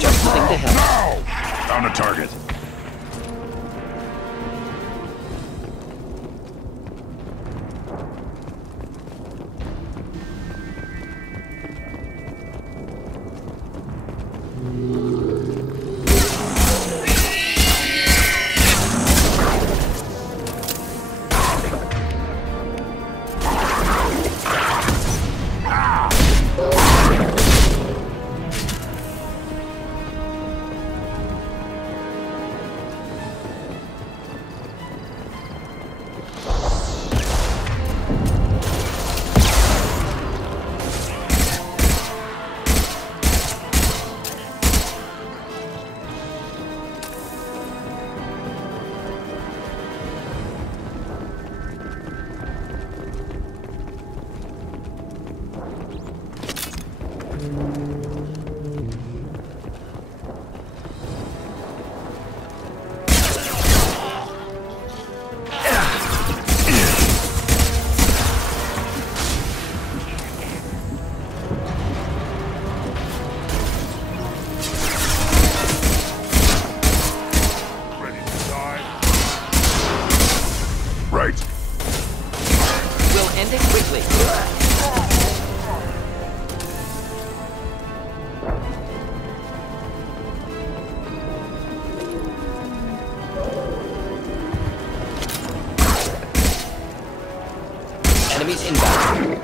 Just the thing to help. Now! Found a target. Enemies inbound.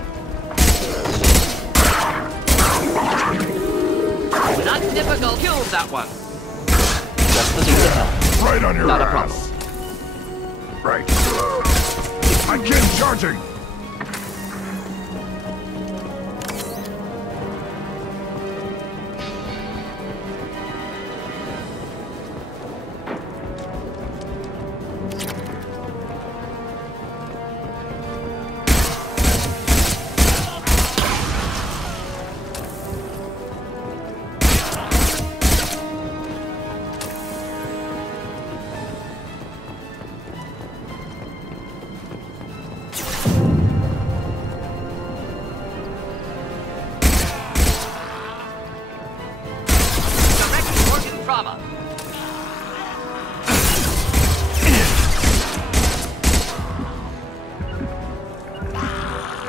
Not difficult. Killed that one. Just the thing to help. Right on your Not a ass. problem. Right. Again, charging!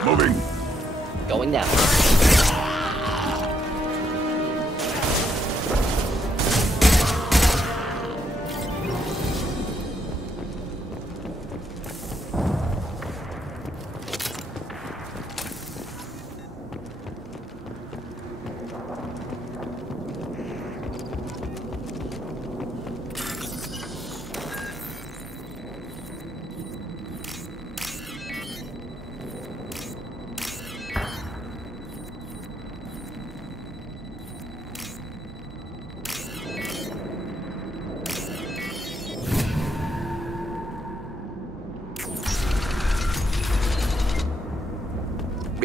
Moving. Going now.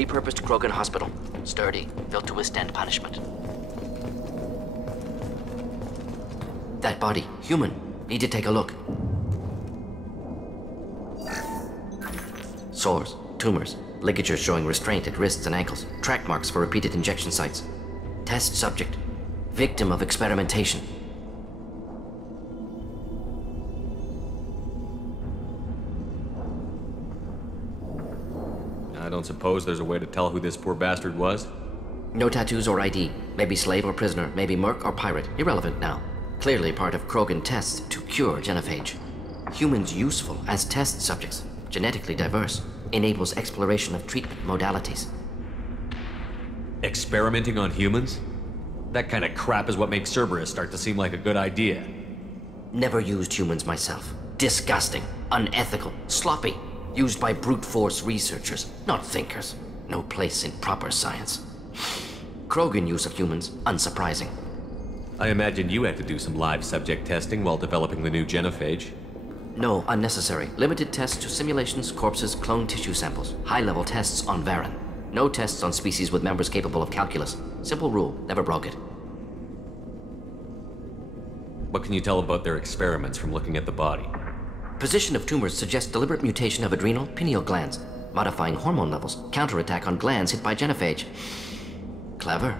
Repurposed Krogan Hospital. Sturdy, built to withstand punishment. That body, human. Need to take a look. Sores, tumors, ligatures showing restraint at wrists and ankles, track marks for repeated injection sites. Test subject, victim of experimentation. I don't suppose there's a way to tell who this poor bastard was? No tattoos or ID. Maybe slave or prisoner, maybe merc or pirate. Irrelevant now. Clearly part of Krogan tests to cure genophage. Humans useful as test subjects. Genetically diverse. Enables exploration of treatment modalities. Experimenting on humans? That kind of crap is what makes Cerberus start to seem like a good idea. Never used humans myself. Disgusting. Unethical. Sloppy. Used by brute force researchers, not thinkers. No place in proper science. Krogan use of humans, unsurprising. I imagine you had to do some live subject testing while developing the new genophage. No, unnecessary. Limited tests to simulations, corpses, cloned tissue samples. High-level tests on Varen. No tests on species with members capable of calculus. Simple rule, never broke it. What can you tell about their experiments from looking at the body? Position of tumors suggests deliberate mutation of adrenal, pineal glands, modifying hormone levels, counterattack on glands hit by genophage. Clever.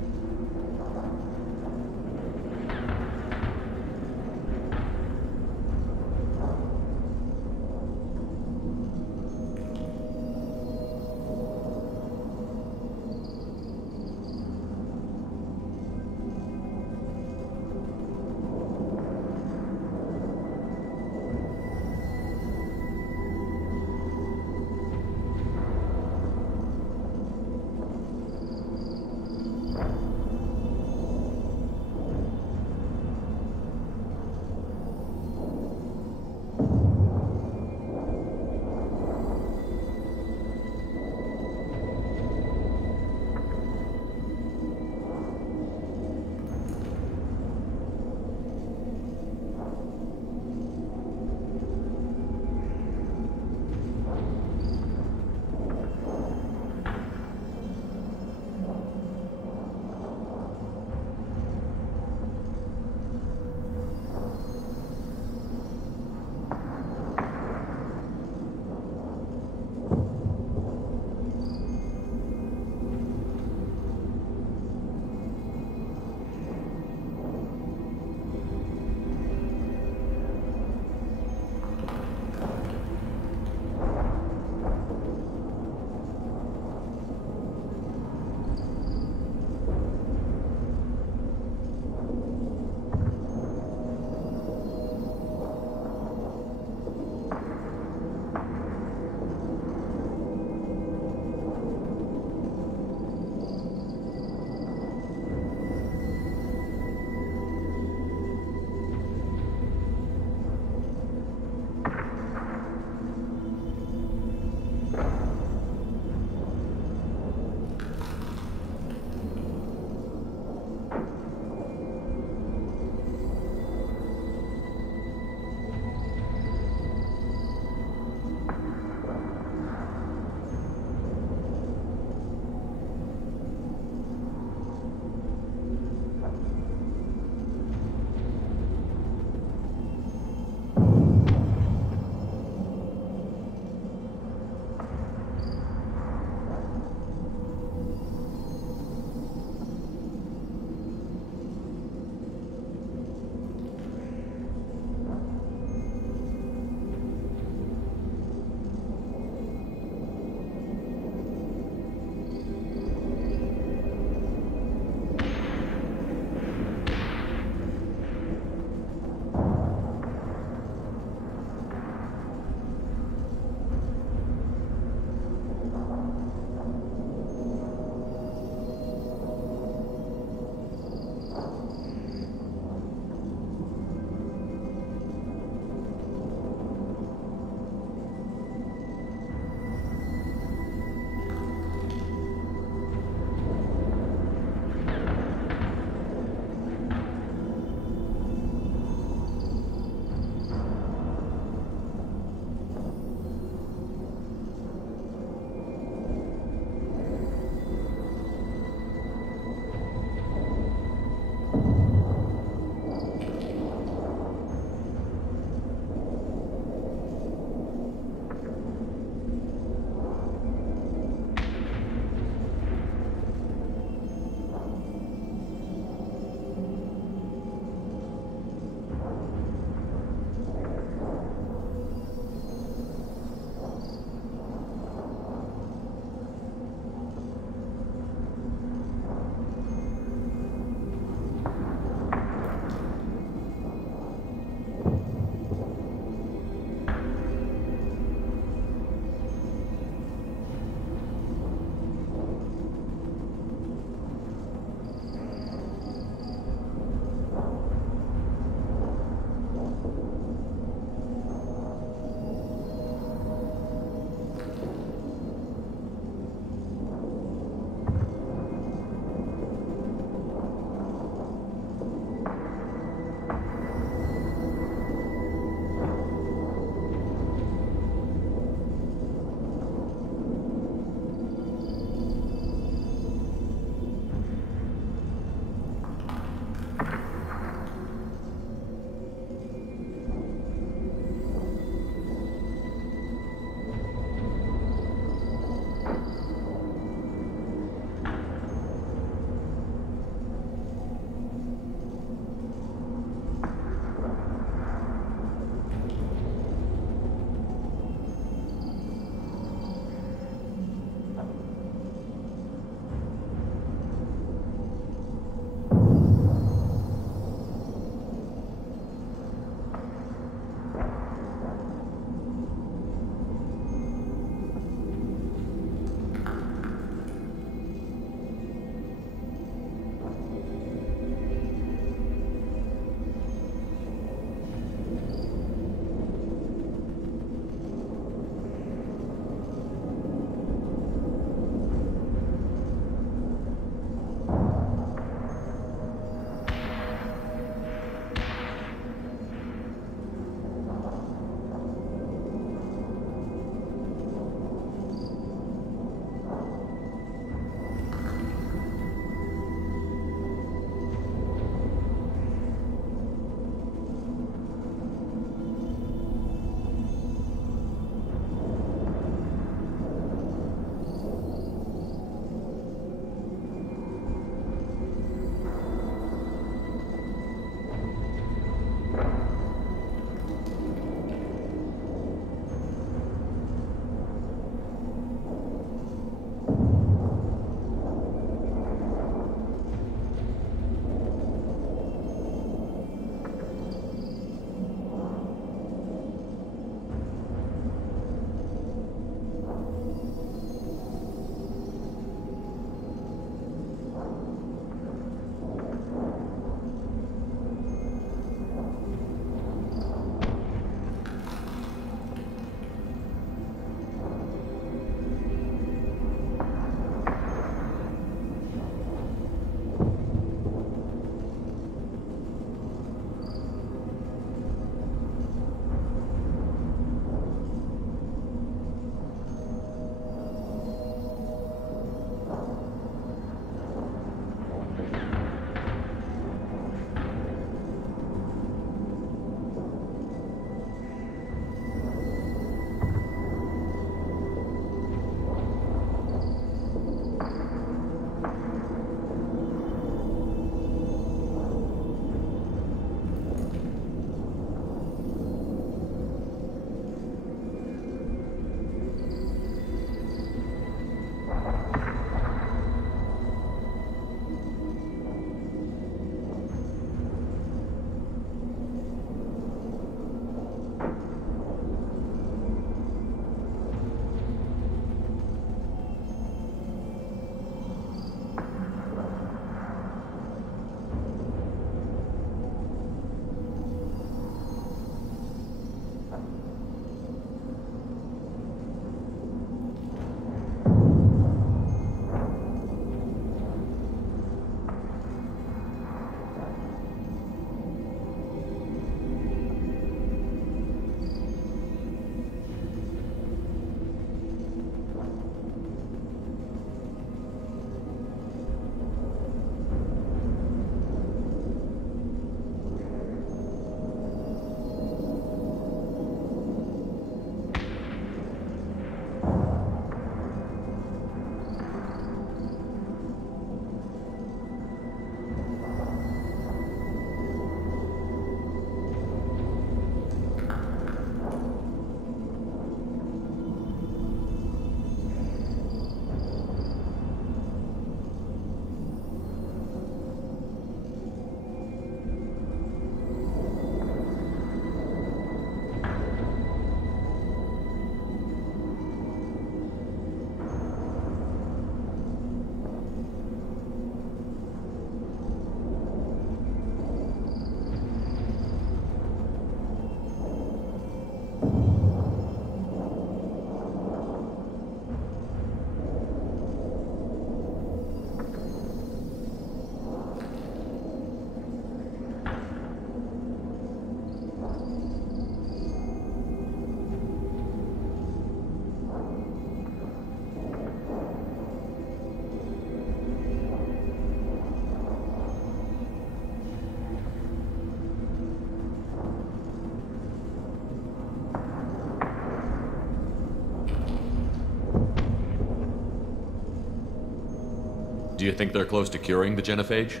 Do you think they're close to curing the genophage?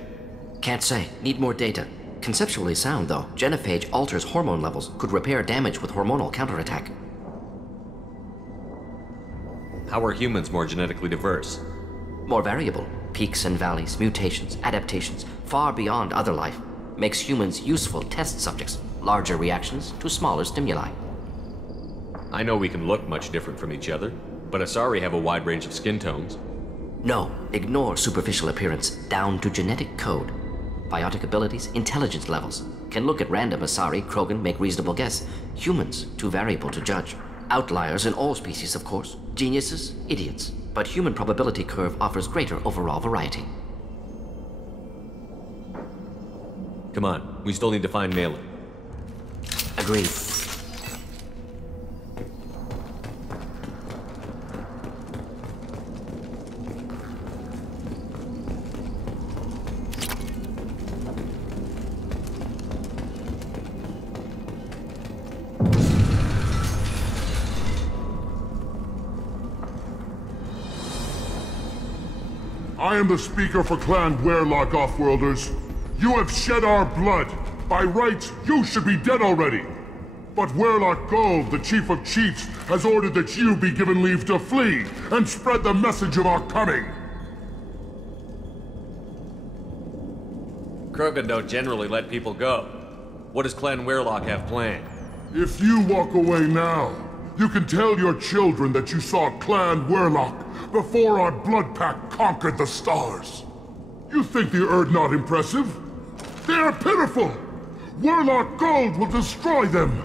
Can't say. Need more data. Conceptually sound, though. Genophage alters hormone levels, could repair damage with hormonal counterattack. How are humans more genetically diverse? More variable. Peaks and valleys, mutations, adaptations, far beyond other life. Makes humans useful test subjects. Larger reactions to smaller stimuli. I know we can look much different from each other, but Asari have a wide range of skin tones. No, ignore superficial appearance, down to genetic code. Biotic abilities, intelligence levels. Can look at random Asari, Krogan, make reasonable guess. Humans, too variable to judge. Outliers in all species, of course. Geniuses, idiots. But human probability curve offers greater overall variety. Come on, we still need to find Malin. Agreed. I am the speaker for Clan Werlock, Offworlders. You have shed our blood. By rights, you should be dead already. But Werlock Gold, the Chief of Chiefs, has ordered that you be given leave to flee and spread the message of our coming. Krogan don't generally let people go. What does Clan Werlock have planned? If you walk away now, you can tell your children that you saw Clan Werlock before our blood pact conquered the stars. You think the Erd not impressive? They are pitiful! Werlock Gold will destroy them!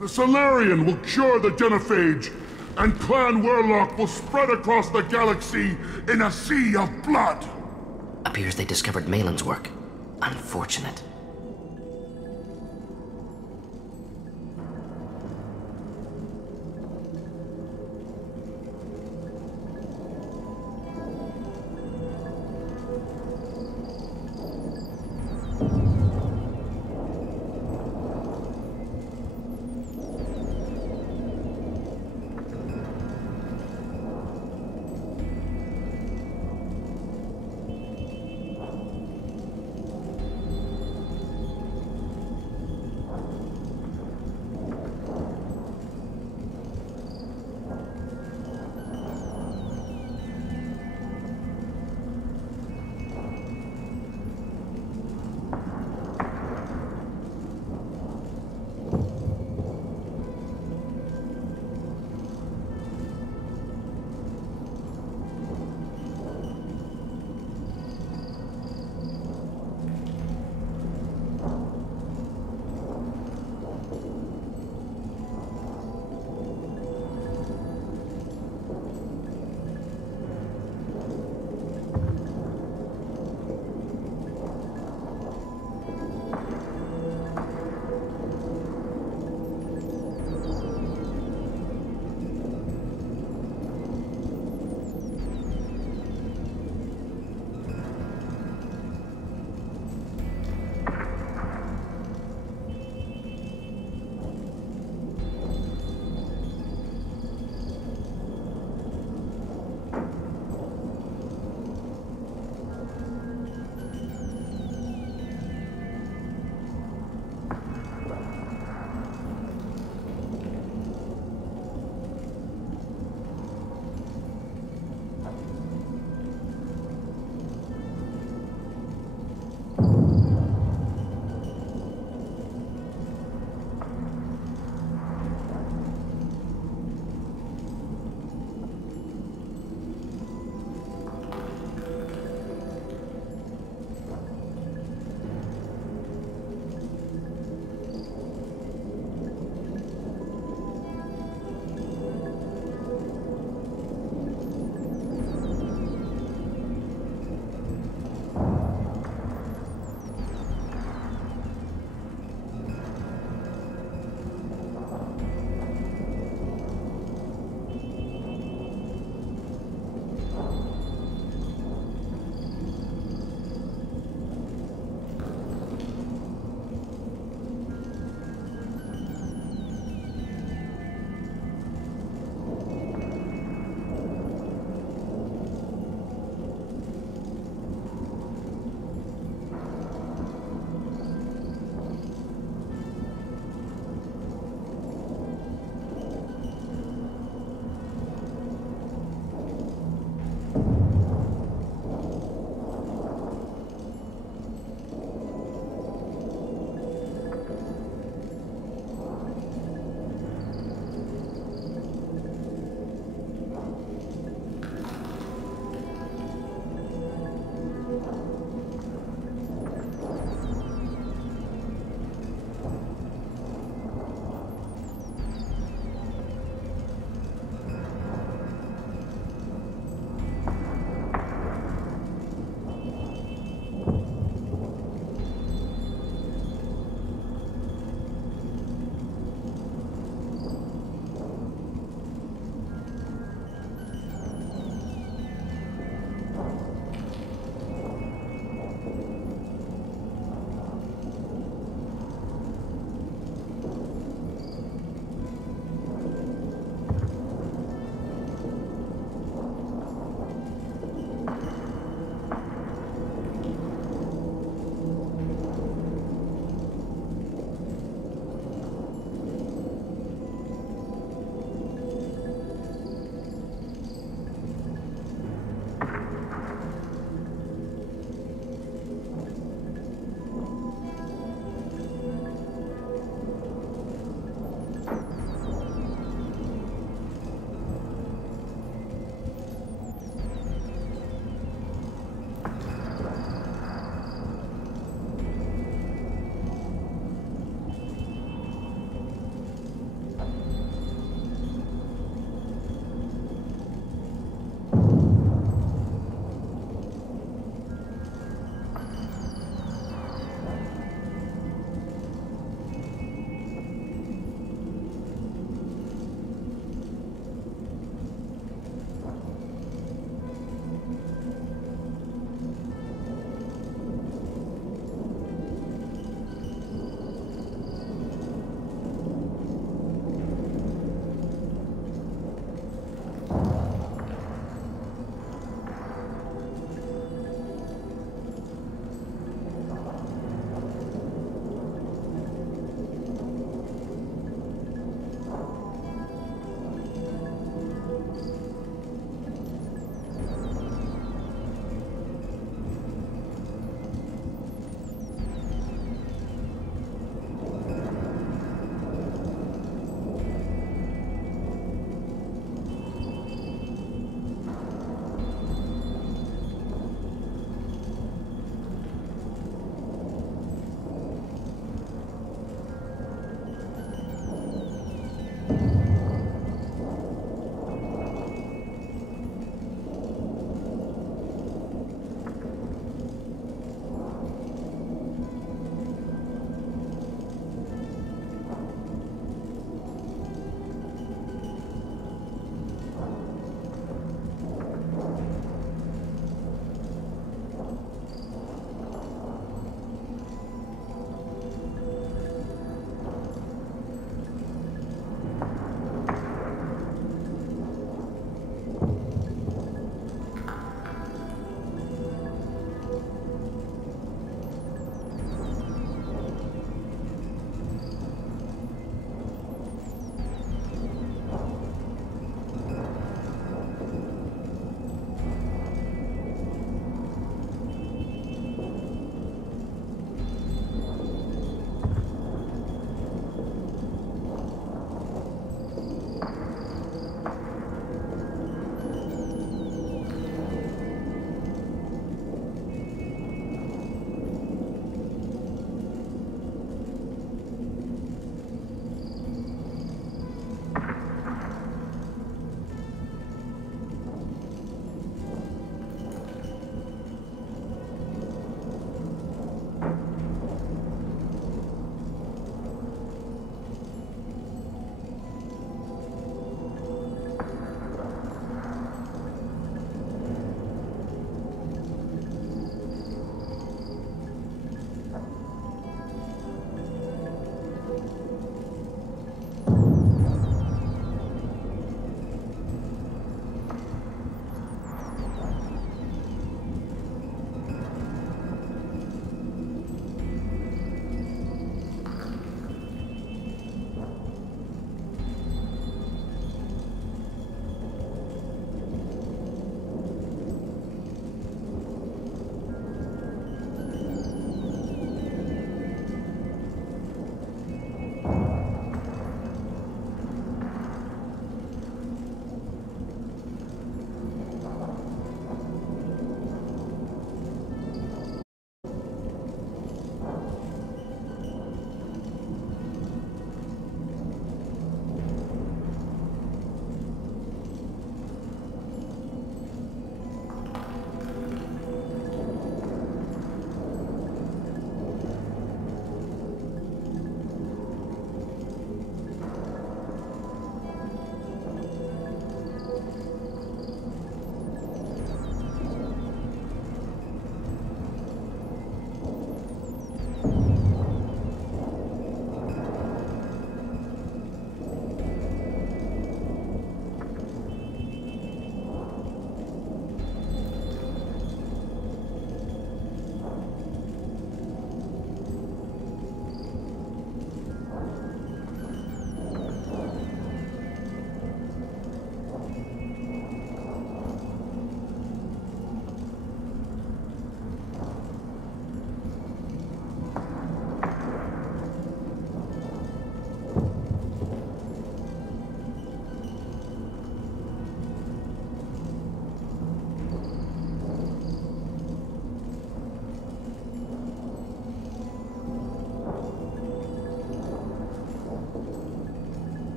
The Solarian will cure the genophage, and Clan Werlock will spread across the galaxy in a sea of blood! Appears they discovered Malin's work. Unfortunate.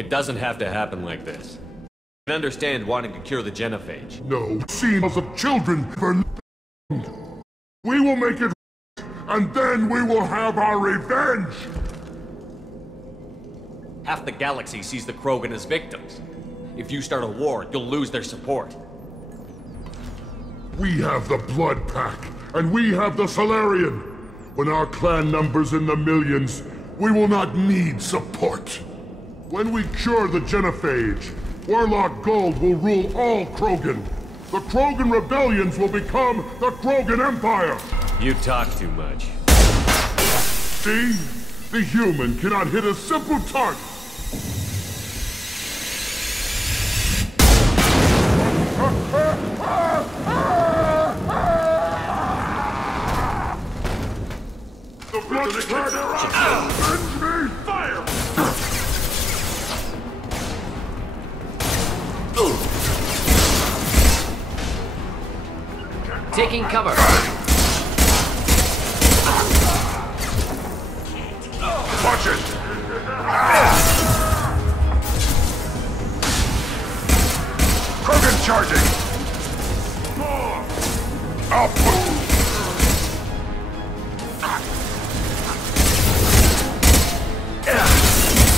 It doesn't have to happen like this. I can understand wanting to cure the genophage. No scenes of children for we will make it and then we will have our revenge! Half the galaxy sees the Krogan as victims. If you start a war, you'll lose their support. We have the Blood Pack, and we have the Solarian. When our clan numbers in the millions, we will not need support. When we cure the genophage, Warlock Gold will rule all Krogan. The Krogan rebellions will become the Krogan Empire! You talk too much. See? The human cannot hit a simple target! The blood avenge me! Fire! Taking cover. Watch it! Krogan charging! Output!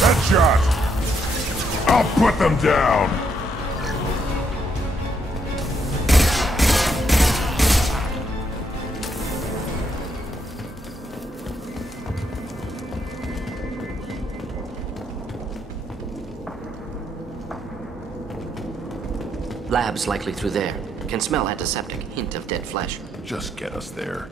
Headshot! I'll put them down! Labs likely through there. Can smell antiseptic, hint of dead flesh. Just get us there.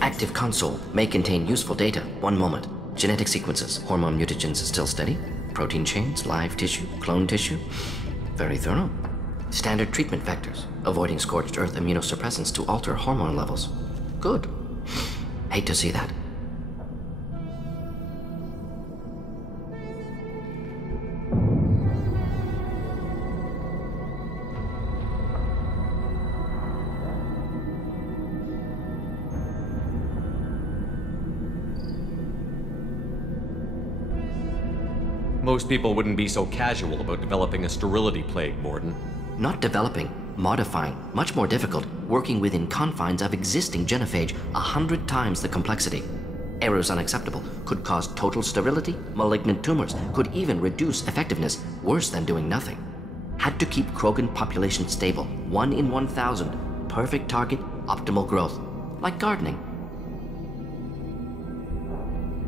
Active console may contain useful data. One moment. Genetic sequences, hormone mutagens still steady. Protein chains, live tissue, clone tissue. Very thorough. Standard treatment vectors, avoiding scorched earth immunosuppressants to alter hormone levels. Good. Hate to see that. Most people wouldn't be so casual about developing a sterility plague, Morden. Not developing, modifying, much more difficult, working within confines of existing genophage, 100 times the complexity. Errors unacceptable, could cause total sterility, malignant tumors, could even reduce effectiveness, worse than doing nothing. Had to keep Krogan population stable, 1 in 1,000, perfect target, optimal growth. Like gardening.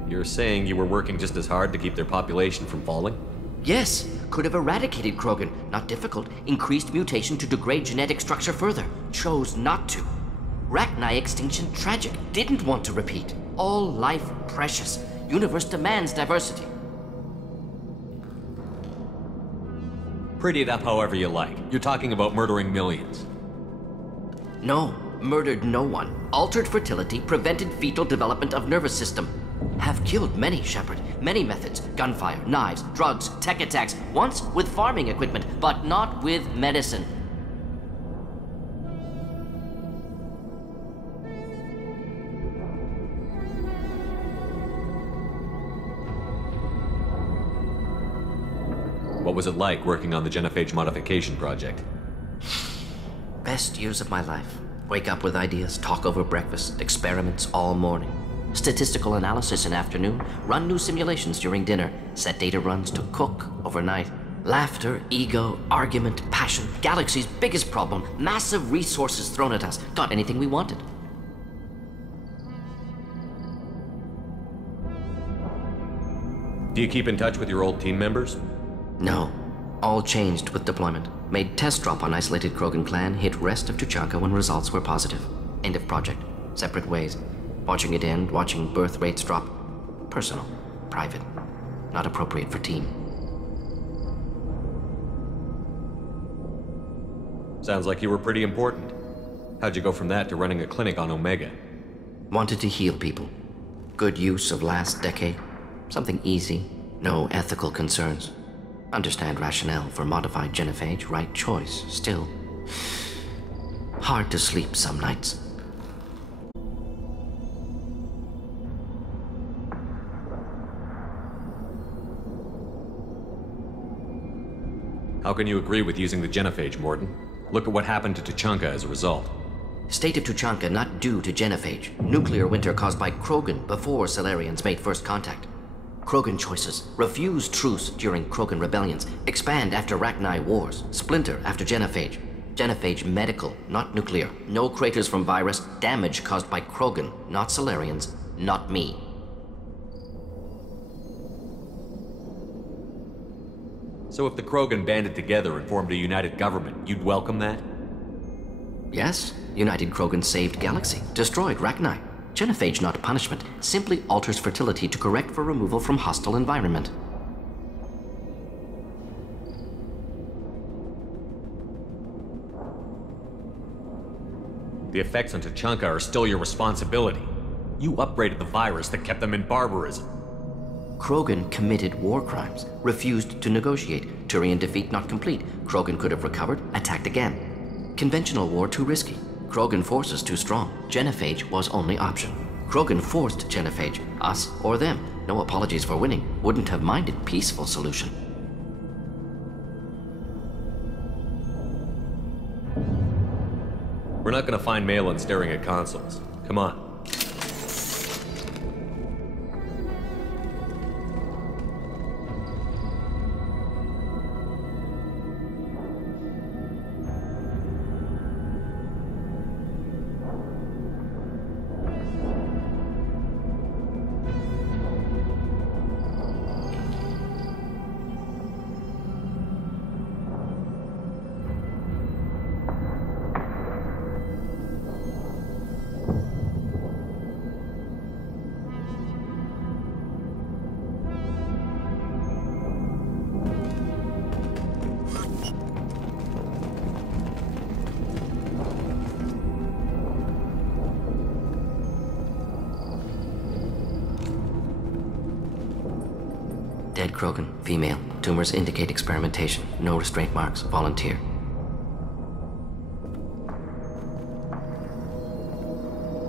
You're saying you were working just as hard to keep their population from falling? Yes, could have eradicated Krogan. Not difficult. Increased mutation to degrade genetic structure further. Chose not to. Rachni extinction tragic. Didn't want to repeat. All life precious. Universe demands diversity. Pretty it up however you like. You're talking about murdering millions. No, murdered no one. Altered fertility, prevented fetal development of nervous system. Have killed many, Shepard. Many methods. Gunfire, knives, drugs, tech attacks. Once with farming equipment, but not with medicine. What was it like working on the genophage modification project? Best years of my life. Wake up with ideas, talk over breakfast, experiments all morning. Statistical analysis in afternoon, run new simulations during dinner, set data runs to cook overnight. Laughter, ego, argument, passion, galaxy's biggest problem, massive resources thrown at us. Got anything we wanted. Do you keep in touch with your old team members? No. All changed with deployment. Made test drop on isolated Krogan clan, hit rest of Tuchanka when results were positive. End of project. Separate ways. Watching it end, watching birth rates drop. Personal. Private. Not appropriate for team. Sounds like you were pretty important. How'd you go from that to running a clinic on Omega? Wanted to heal people. Good use of last decade. Something easy. No ethical concerns. Understand rationale for modified genophage, right choice. Still, hard to sleep some nights. How can you agree with using the genophage, Morton? Look at what happened to Tuchanka as a result. State of Tuchanka not due to genophage. Nuclear winter caused by Krogan before Salarians made first contact. Krogan choices. Refuse truce during Krogan rebellions. Expand after Rachni wars. Splinter after genophage. Genophage medical, not nuclear. No craters from virus. Damage caused by Krogan, not Salarians, not me. So if the Krogan banded together and formed a united government, you'd welcome that? Yes, United Krogan saved Galaxy, destroyed Rachni. Genophage not punishment, simply alters fertility to correct for removal from hostile environment. The effects on Tuchanka are still your responsibility. You upgraded the virus that kept them in barbarism. Krogan committed war crimes, refused to negotiate. Turian defeat not complete. Krogan could have recovered, attacked again. Conventional war too risky. Krogan forces too strong. Genophage was only option. Krogan forced genophage, us or them. No apologies for winning. Wouldn't have minded peaceful solution. We're not gonna find Malin staring at consoles. Come on. Dead Krogan, female. Tumors indicate experimentation. No restraint marks. Volunteer.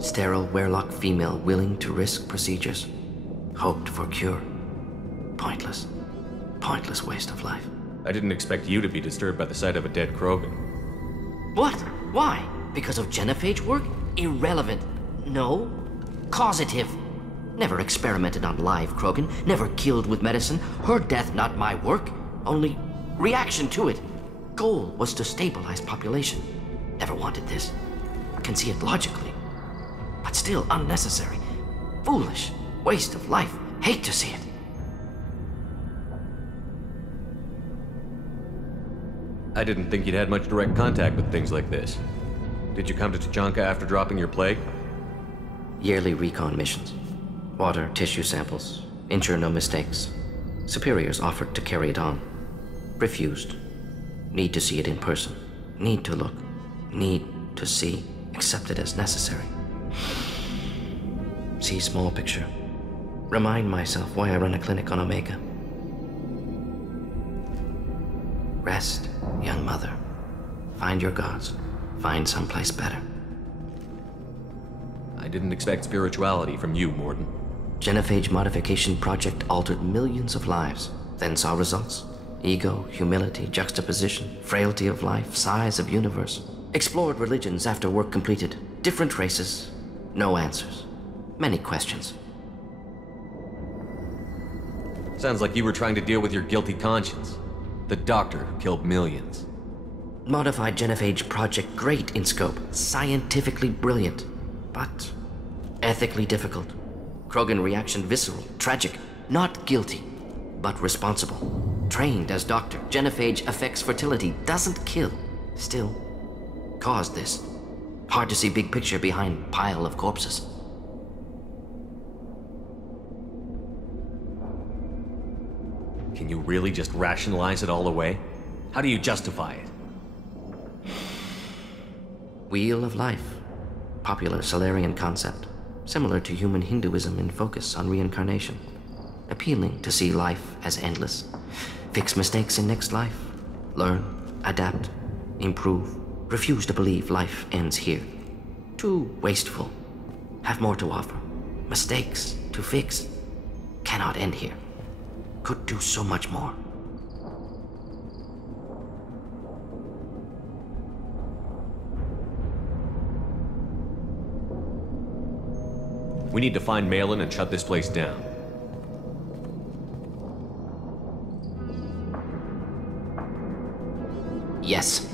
Sterile Werelock female willing to risk procedures. Hoped for cure. Pointless. Pointless waste of life. I didn't expect you to be disturbed by the sight of a dead Krogan. What? Why? Because of genophage work? Irrelevant. No. Causative. Never experimented on live Krogan, never killed with medicine. Her death not my work, only reaction to it. Goal was to stabilize population. Never wanted this. Can see it logically. But still unnecessary. Foolish. Waste of life. Hate to see it. I didn't think you'd had much direct contact with things like this. Did you come to Tuchanka after dropping your plague? Yearly recon missions. Water, tissue samples. Ensure no mistakes. Superiors offered to carry it on. Refused. Need to see it in person. Need to look. Need to see. Accepted as necessary. See small picture. Remind myself why I run a clinic on Omega. Rest, young mother. Find your gods. Find someplace better. I didn't expect spirituality from you, Morton. Genophage modification project altered millions of lives, then saw results. Ego, humility, juxtaposition, frailty of life, size of universe. Explored religions after work completed. Different races, no answers. Many questions. Sounds like you were trying to deal with your guilty conscience. The doctor who killed millions. Modified genophage project great in scope, scientifically brilliant, but ethically difficult. Krogan reaction visceral, tragic, not guilty, but responsible. Trained as doctor, genophage affects fertility, doesn't kill, still caused this. Hard to see big picture behind pile of corpses. Can you really just rationalize it all away? How do you justify it? Wheel of life. Popular Solarian concept. Similar to human Hinduism in focus on reincarnation. Appealing to see life as endless. Fix mistakes in next life. Learn, adapt, improve. Refuse to believe life ends here. Too wasteful. Have more to offer. Mistakes to fix. Cannot end here. Could do so much more. We need to find Malin and shut this place down. Yes.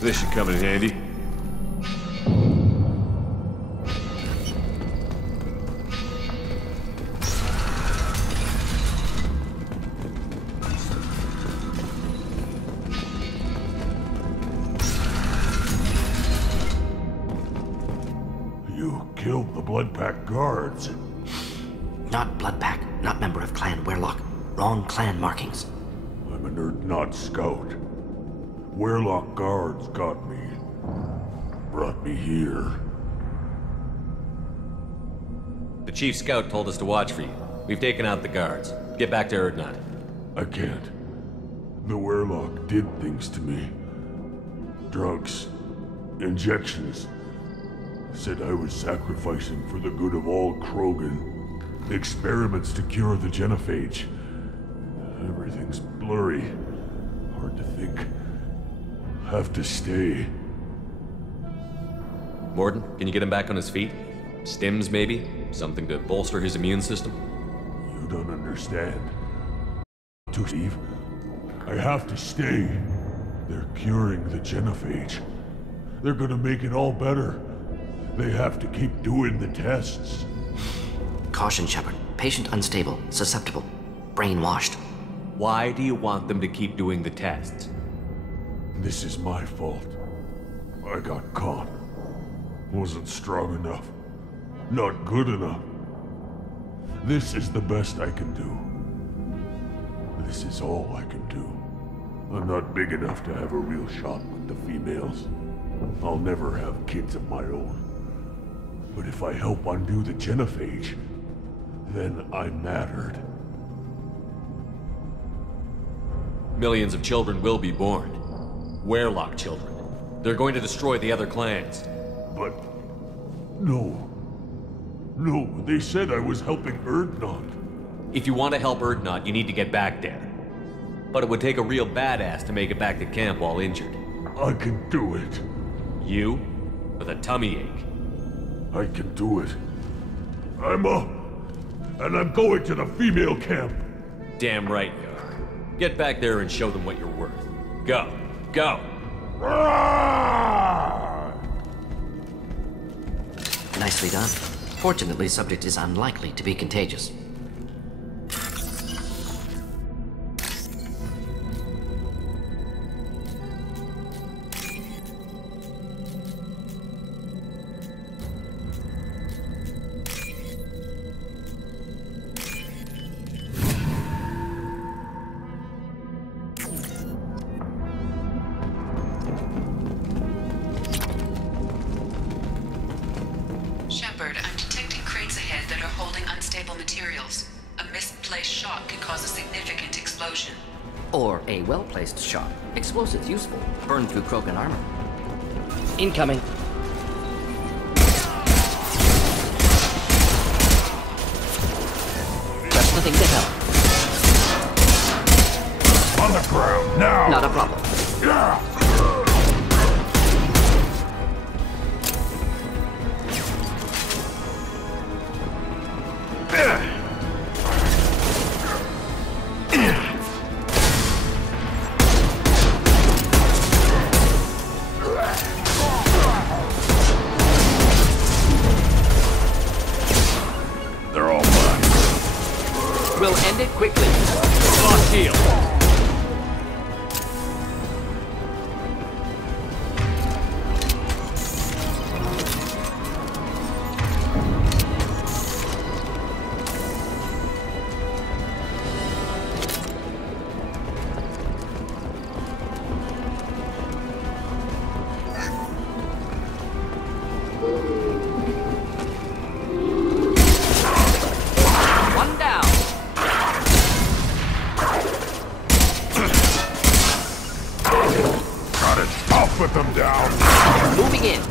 This should come in handy. You killed the Blood Pack guards. Not Blood Pack, not member of Clan Werlock. Wrong clan markings. I'm an Urdnot scout. Werlock guards got me. Brought me here. The chief scout told us to watch for you. We've taken out the guards. Get back to Urdnot. I can't. The Werlock did things to me. Drugs. Injections. Said I was sacrificing for the good of all Krogan. Experiments to cure the genophage. Everything's blurry. Hard to think. Have to stay. Morden, can you get him back on his feet? Stims, maybe? Something to bolster his immune system? You don't understand. To Steve, I have to stay. They're curing the genophage. They're gonna make it all better. They have to keep doing the tests. Caution, Shepard. Patient unstable, susceptible, brainwashed. Why do you want them to keep doing the tests? This is my fault. I got caught. Wasn't strong enough. Not good enough. This is the best I can do. This is all I can do. I'm not big enough to have a real shot with the females. I'll never have kids of my own. But if I help undo the genophage, then I mattered. Millions of children will be born. Werlock children. They're going to destroy the other clans. But... no. No, they said I was helping Urdnot. If you want to help Urdnot, you need to get back there. But it would take a real badass to make it back to camp while injured. I can do it. You? With a tummy ache. I can do it. I'm up. And I'm going to the female camp. Damn right you are. Get back there and show them what you're worth. Go. Go! Nicely done. Fortunately, subject is unlikely to be contagious. Shepard, I'm detecting crates ahead that are holding unstable materials. A misplaced shot could cause a significant explosion. Or a well-placed shot. Explosives useful. Burn through Krogan armor. Incoming. Just nothing to help. On the ground, now! Not a problem. Yeah! End it quickly. Lost heel. One down. Got it. I'll put them down. Moving in.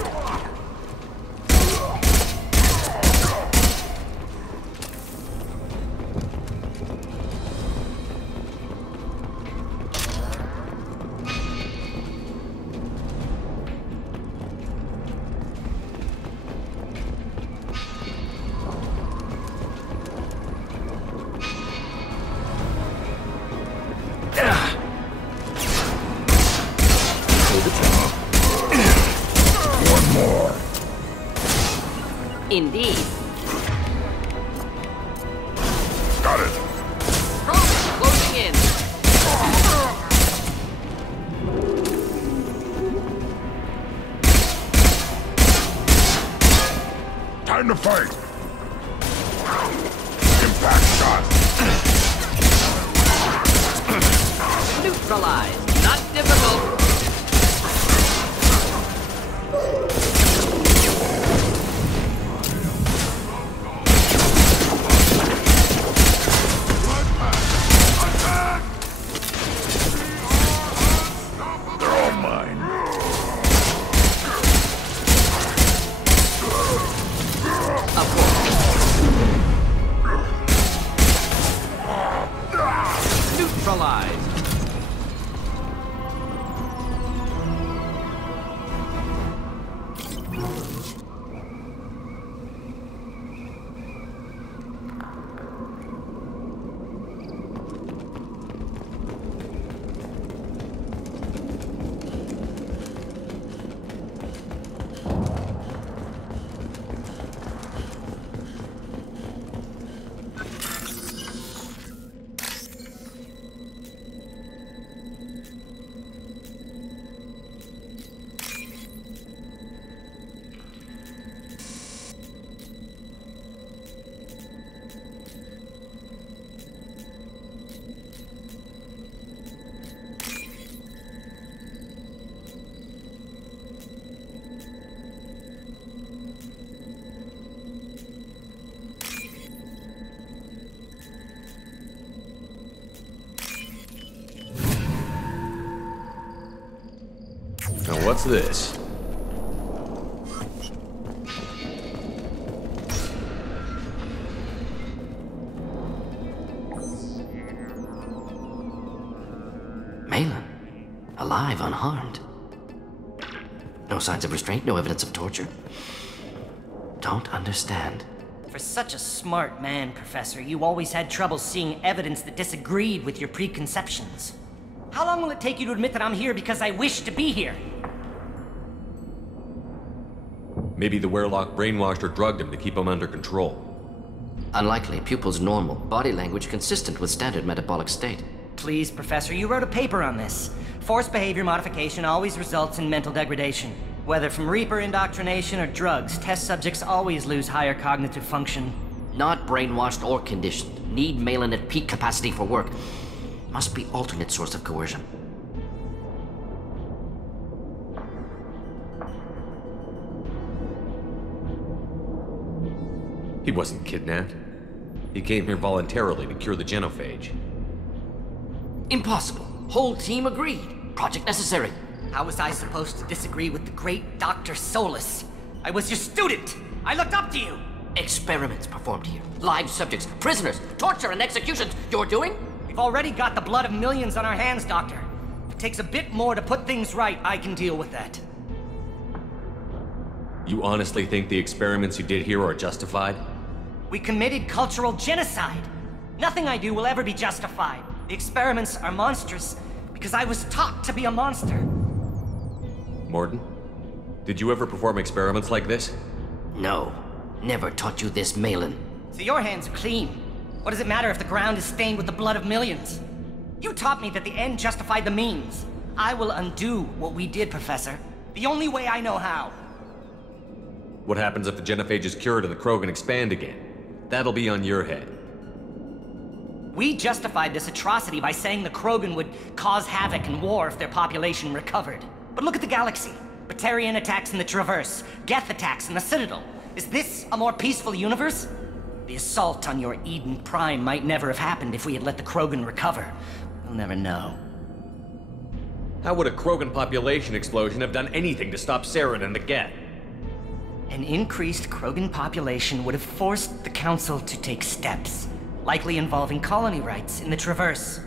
One more. Indeed. Got it. Closing in. Time to fight. Impact shot. Neutralized. Not difficult. They're all mine. Of course. Neutralized. Now what's this? Malin. Alive, unharmed. No signs of restraint, no evidence of torture. Don't understand. For such a smart man, Professor, you always had trouble seeing evidence that disagreed with your preconceptions. How long will it take you to admit that I'm here because I wish to be here? Maybe the Werlock brainwashed or drugged him to keep him under control. Unlikely. Pupil's normal. Body language consistent with standard metabolic state. Please, Professor, you wrote a paper on this. Forced behavior modification always results in mental degradation. Whether from Reaper indoctrination or drugs, test subjects always lose higher cognitive function. Not brainwashed or conditioned. Need Malin at peak capacity for work. Must be alternate source of coercion. He wasn't kidnapped. He came here voluntarily to cure the genophage. Impossible. Whole team agreed. Project necessary. How was I supposed to disagree with the great Dr. Solus? I was your student! I looked up to you! Experiments performed here. Live subjects, prisoners, torture and executions. You're doing? We've already got the blood of millions on our hands, Doctor. If it takes a bit more to put things right, I can deal with that. You honestly think the experiments you did here are justified? We committed cultural genocide. Nothing I do will ever be justified. The experiments are monstrous because I was taught to be a monster. Morden, did you ever perform experiments like this? No. Never taught you this, Malin. So your hands are clean. What does it matter if the ground is stained with the blood of millions? You taught me that the end justified the means. I will undo what we did, Professor. The only way I know how. What happens if the genophage is cured and the Krogan expand again? That'll be on your head. We justified this atrocity by saying the Krogan would cause havoc and war if their population recovered. But look at the galaxy. Batarian attacks in the Traverse, Geth attacks in the Citadel. Is this a more peaceful universe? The assault on your Eden Prime might never have happened if we had let the Krogan recover. We'll never know. How would a Krogan population explosion have done anything to stop Saren and the Geth? An increased Krogan population would have forced the Council to take steps, likely involving colony rights in the Traverse.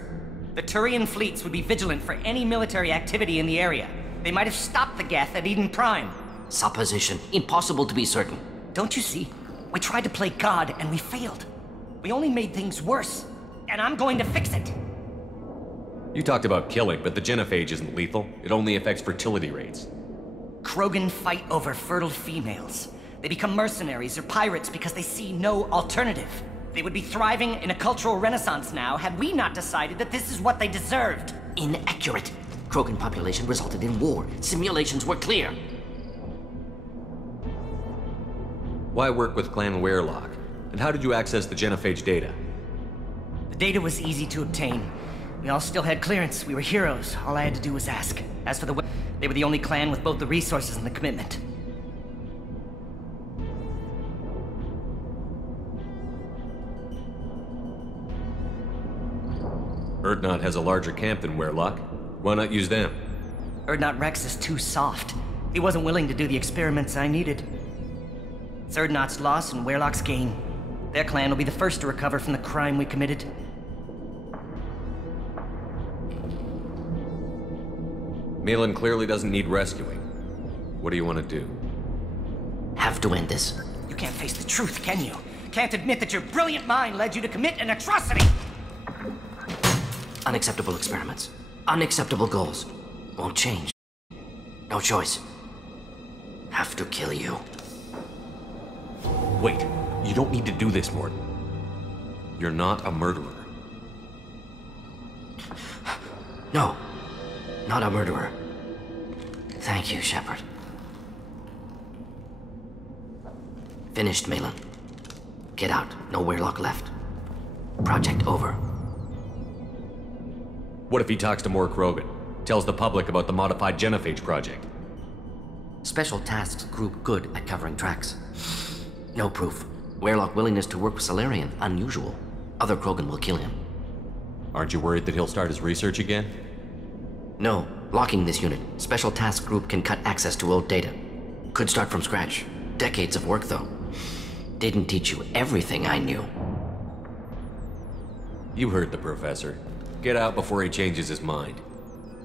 The Turian fleets would be vigilant for any military activity in the area. They might have stopped the Geth at Eden Prime. Supposition. Impossible to be certain. Don't you see? We tried to play God and we failed. We only made things worse, and I'm going to fix it. You talked about killing, but the genophage isn't lethal. It only affects fertility rates. Krogan fight over fertile females. They become mercenaries or pirates because they see no alternative. They would be thriving in a cultural renaissance now had we not decided that this is what they deserved. Inaccurate. Krogan population resulted in war. Simulations were clear. Why work with Clan Werelock? And how did you access the genophage data? The data was easy to obtain. We all still had clearance. We were heroes. All I had to do was ask. As for they were the only clan with both the resources and the commitment. Urdnot has a larger camp than Werelock. Why not use them? Urdnot Rex is too soft. He wasn't willing to do the experiments I needed. It's Urdnot's loss and Werelock's gain. Their clan will be the first to recover from the crime we committed. Malin clearly doesn't need rescuing. What do you want to do? Have to end this. You can't face the truth, can you? Can't admit that your brilliant mind led you to commit an atrocity! Unacceptable experiments. Unacceptable goals. Won't change. No choice. Have to kill you. Wait, you don't need to do this, Morton. You're not a murderer. No. Not a murderer. Thank you, Shepard. Finished, Malin. Get out. No Werelock left. Project over. What if he talks to more Krogan? Tells the public about the modified genophage project? Special Tasks Group good at covering tracks. No proof. Werelock willingness to work with Salarian, unusual. Other Krogan will kill him. Aren't you worried that he'll start his research again? No. Locking this unit. Special Task Group can cut access to old data. Could start from scratch. Decades of work, though. Didn't teach you everything I knew. You heard the professor. Get out before he changes his mind.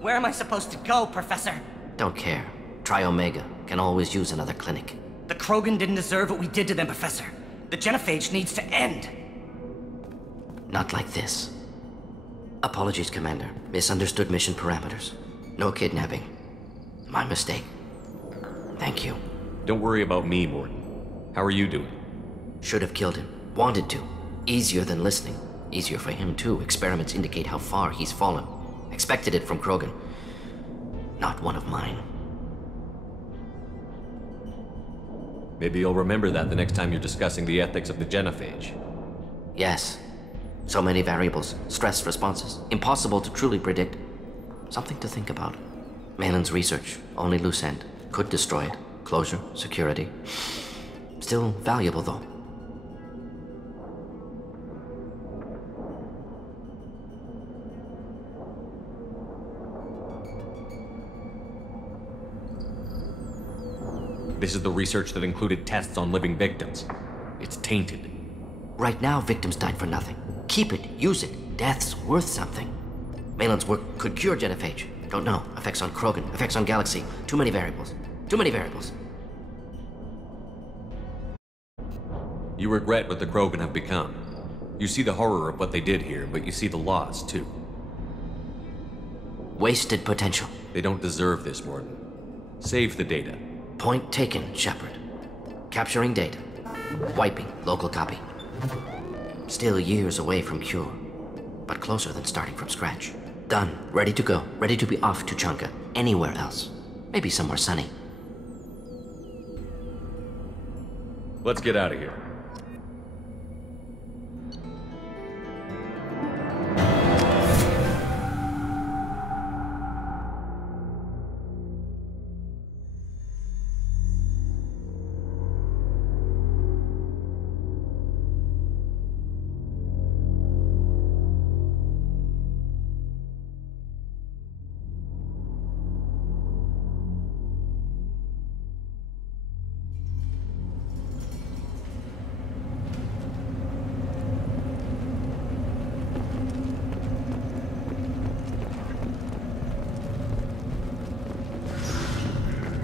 Where am I supposed to go, Professor? Don't care. Try Omega. Can always use another clinic. The Krogan didn't deserve what we did to them, Professor. The genophage needs to end. Not like this. Apologies, Commander. Misunderstood mission parameters. No kidnapping. My mistake. Thank you. Don't worry about me, Morton. How are you doing? Should have killed him. Wanted to. Easier than listening. Easier for him, too. Experiments indicate how far he's fallen. Expected it from Krogan. Not one of mine. Maybe you'll remember that the next time you're discussing the ethics of the genophage. Yes. So many variables. Stress responses. Impossible to truly predict. Something to think about. Malin's research. Only loose end. Could destroy it. Closure. Security. Still valuable, though. This is the research that included tests on living victims. It's tainted. Right now, victims died for nothing. Keep it. Use it. Death's worth something. Malin's work could cure genophage. Don't know. Effects on Krogan. Effects on Galaxy. Too many variables. Too many variables. You regret what the Krogan have become. You see the horror of what they did here, but you see the loss, too. Wasted potential. They don't deserve this, Morton. Save the data. Point taken, Shepard. Capturing data. Wiping local copy. Still years away from cure, but closer than starting from scratch. Done, ready to go, ready to be off to Chunka, anywhere else. Maybe somewhere sunny. Let's get out of here.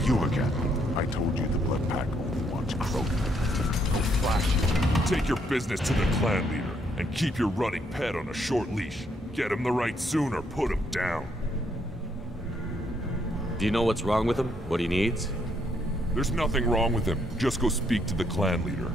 You again. I told you the Blood Pack only wants Krogan. Go flash. Take your business to the clan leader, and keep your running pet on a short leash. Get him the right soon or put him down. Do you know what's wrong with him? What he needs? There's nothing wrong with him. Just go speak to the clan leader.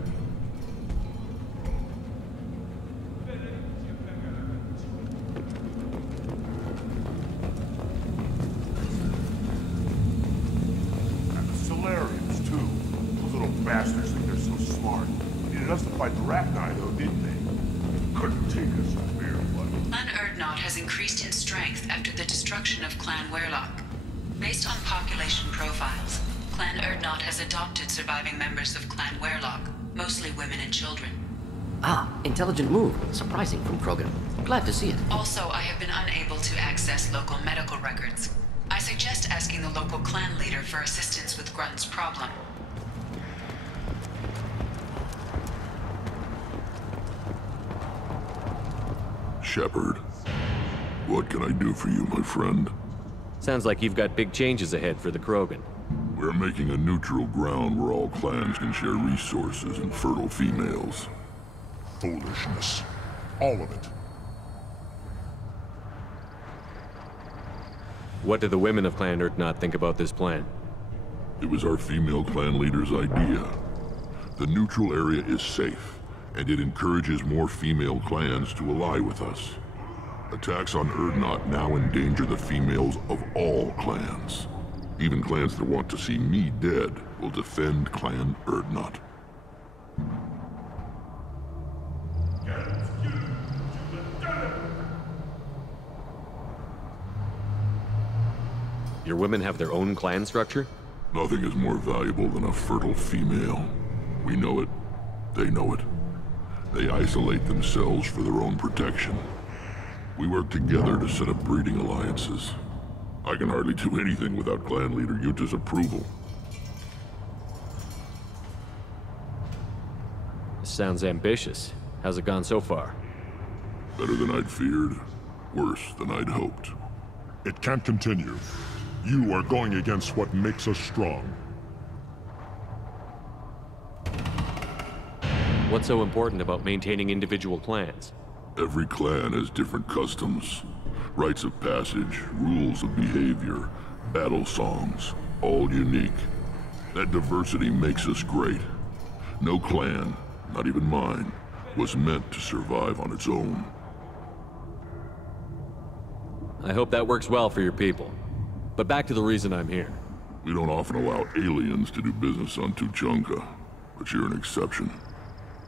Bastards think they're so smart. Needed us to fight the Rachni, though, didn't they? Couldn't take us a fair fight. Clan Urdnot has increased in strength after the destruction of Clan Werlock. Based on population profiles, Clan Urdnot has adopted surviving members of Clan Werlock, mostly women and children. Ah, intelligent move. Surprising from Krogan. Glad to see it. Also, I have been unable to access local medical records. I suggest asking the local clan leader for assistance with Grunt's problem. Shepard, what can I do for you, my friend? Sounds like you've got big changes ahead for the Krogan. We're making a neutral ground where all clans can share resources and fertile females. Foolishness. All of it. What do the women of Clan Urdnot think about this plan? It was our female clan leader's idea. The neutral area is safe, and it encourages more female clans to ally with us. Attacks on Urdnot now endanger the females of all clans. Even clans that want to see me dead will defend Clan Urdnot. Your women have their own clan structure? Nothing is more valuable than a fertile female. We know it. They know it. They isolate themselves for their own protection. We work together to set up breeding alliances. I can hardly do anything without clan leader Yuta's approval. Sounds ambitious. How's it gone so far? Better than I'd feared. Worse than I'd hoped. It can't continue. You are going against what makes us strong. What's so important about maintaining individual clans? Every clan has different customs, rites of passage, rules of behavior, battle songs, all unique. That diversity makes us great. No clan, not even mine, was meant to survive on its own. I hope that works well for your people. But back to the reason I'm here. We don't often allow aliens to do business on Tuchanka, but you're an exception.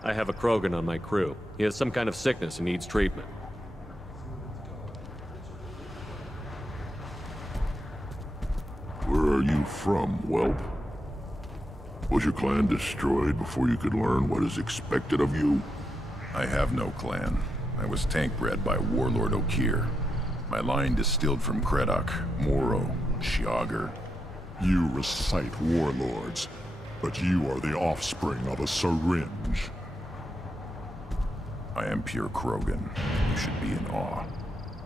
I have a Krogan on my crew. He has some kind of sickness and needs treatment. Where are you from, whelp? Was your clan destroyed before you could learn what is expected of you? I have no clan. I was tank bred by Warlord Okir. My line distilled from Kredok, Moro, Shiagar. You recite warlords, but you are the offspring of a syringe. I am pure Krogan. You should be in awe.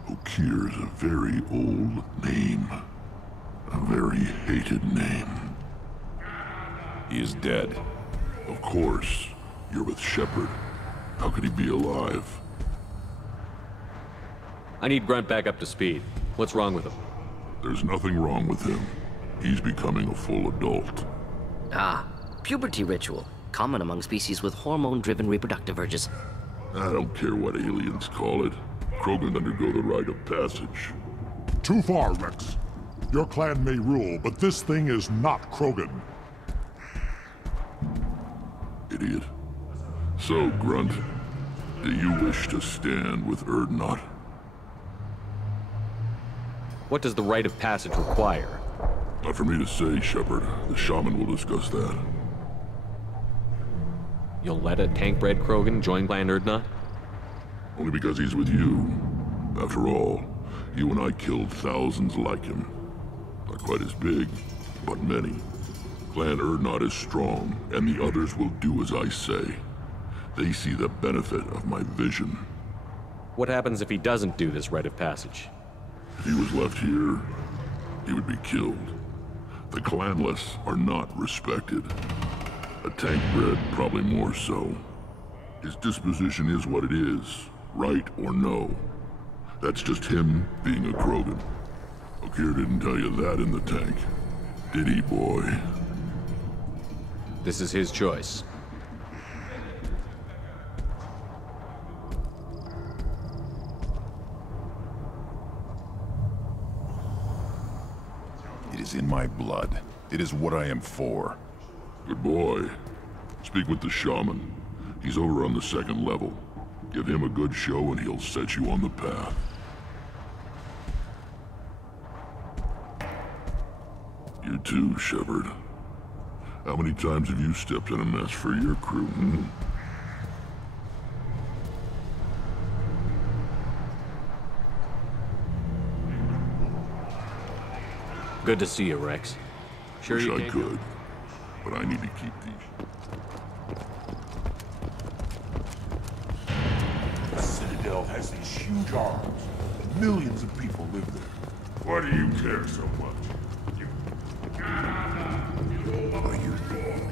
Okir is a very old name. A very hated name. He is dead. Of course. You're with Shepard. How could he be alive? I need Grunt back up to speed. What's wrong with him? There's nothing wrong with him. He's becoming a full adult. Ah, puberty ritual. Common among species with hormone-driven reproductive urges. I don't care what aliens call it. Krogan undergo the rite of passage. Too far, Rex. Your clan may rule, but this thing is not Krogan. Idiot. So, Grunt, do you wish to stand with Urdnot? What does the rite of passage require? Not for me to say, Shepard. The shaman will discuss that. You'll let a tank-bred Krogan join Clan Urdnot? Only because he's with you. After all, you and I killed thousands like him. Not quite as big, but many. Clan Urdnot is strong, and the others will do as I say. They see the benefit of my vision. What happens if he doesn't do this rite of passage? If he was left here, he would be killed. The clanless are not respected. A tank-bred, probably more so. His disposition is what it is, right or no. That's just him being a Krogan. Okir didn't tell you that in the tank, did he, boy? This is his choice. It is in my blood. It is what I am for. Good boy. Speak with the shaman. He's over on the second level. Give him a good show and he'll set you on the path. You too, Shepard. How many times have you stepped in a mess for your crew, Good to see you, Rex. Sure Wish you I can't could, but I need to keep these. The Citadel has these huge arms. Millions of people live there. Why do you care so much?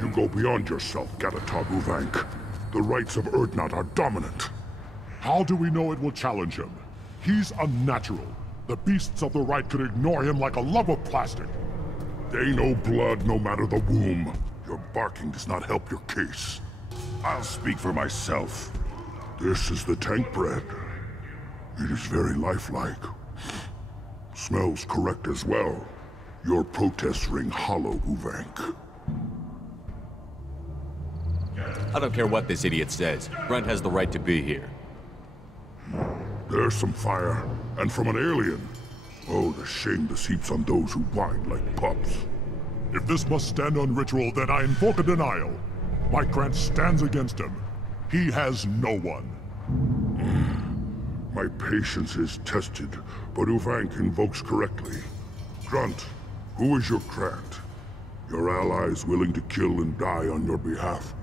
You go beyond yourself, Gatatog Uvank. The rights of Urdnot are dominant. How do we know it will challenge him? He's unnatural. The beasts of the right could ignore him like a lump of plastic. They know blood no matter the womb. Your barking does not help your case. I'll speak for myself. This is the tank bread. It is very lifelike. Smells correct as well. Your protests ring hollow, Uvank. I don't care what this idiot says. Grunt has the right to be here. There's some fire, and from an alien. Oh, the shame this heaps on those who whine like pups. If this must stand on ritual, then I invoke a denial. My Grant stands against him. He has no one. My patience is tested, but Uvank invokes correctly. Grunt, who is your Grant? Your allies willing to kill and die on your behalf?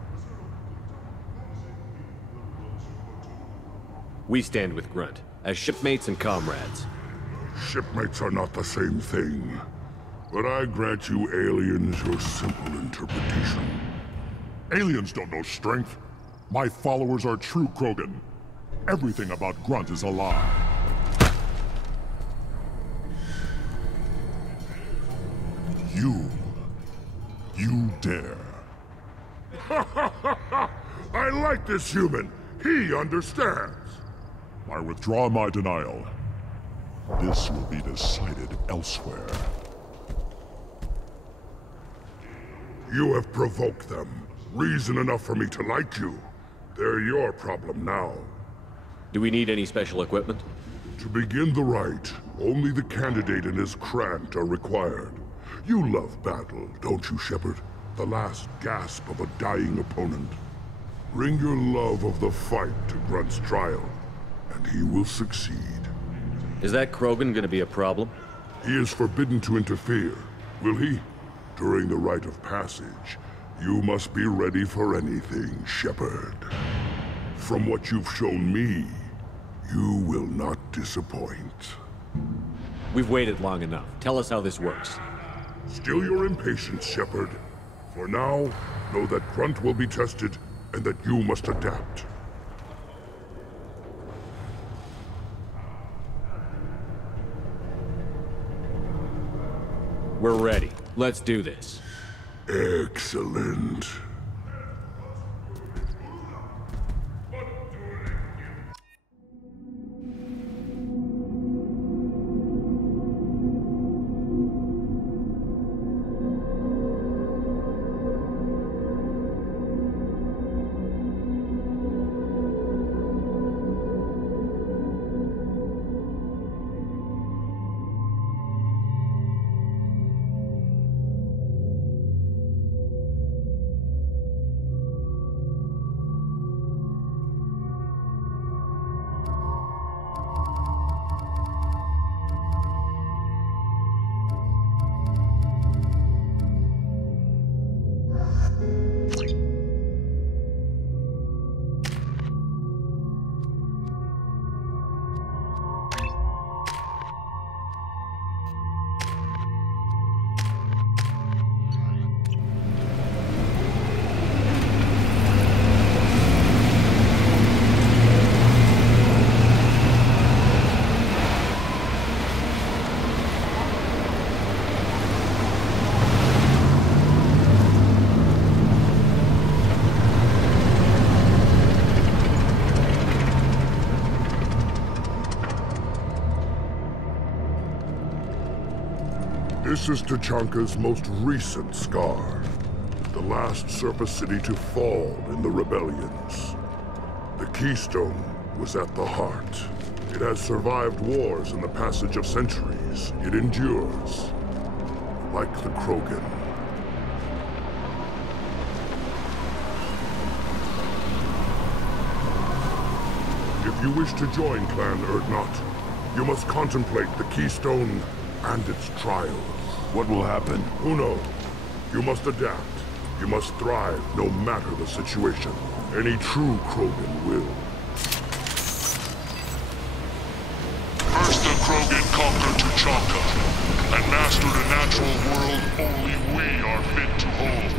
We stand with Grunt, as shipmates and comrades. Shipmates are not the same thing. But I grant you aliens your simple interpretation. Aliens don't know strength. My followers are true Krogan. Everything about Grunt is a lie. You dare. I like this human. He understands. I withdraw my denial. This will be decided elsewhere. You have provoked them. Reason enough for me to like you. They're your problem now. Do we need any special equipment? To begin the rite, only the candidate and his Krant are required. You love battle, don't you, Shepard? The last gasp of a dying opponent. Bring your love of the fight to Grunt's trial, and he will succeed. Is that Krogan gonna be a problem? He is forbidden to interfere, will he? During the rite of passage, you must be ready for anything, Shepard. From what you've shown me, you will not disappoint. We've waited long enough. Tell us how this works. Still your impatience, Shepard. For now, know that Grunt will be tested, and that you must adapt. We're ready. Let's do this. Excellent. This is Tachanka's most recent scar. The last surface city to fall in the rebellions. The Keystone was at the heart. It has survived wars and the passage of centuries. It endures. Like the Krogan. If you wish to join Clan Urdnot, you must contemplate the Keystone and its trials. What will happen? Who knows? You must adapt. You must thrive no matter the situation. Any true Krogan will. First the Krogan conquered Tachanka, and mastered a natural world only we are fit to hold.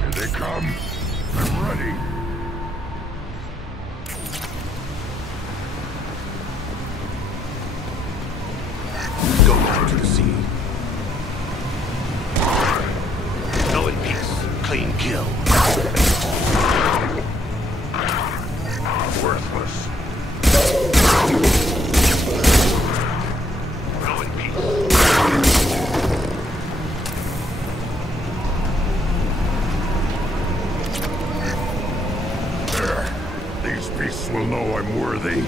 Here they come. I'm ready. Go down to the sea. Go in peace. Clean kill. Worthless. Go in peace. There. These beasts will know I'm worthy.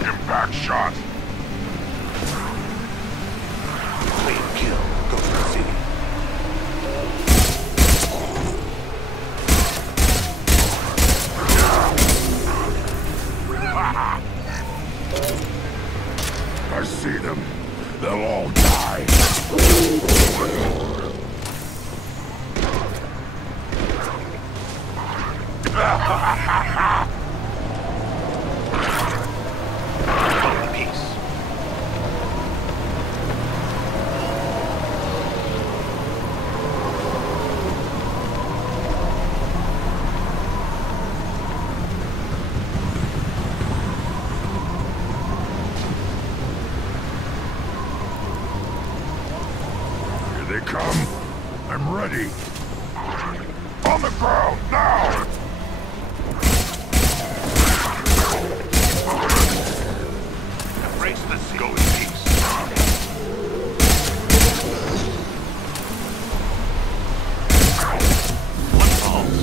Impact shot. Clean kill. Go to the sea. I see them. They'll all die. Go in peace. Here they come. I'm ready. On the ground, now! Embrace the sea. Go in peace. One falls.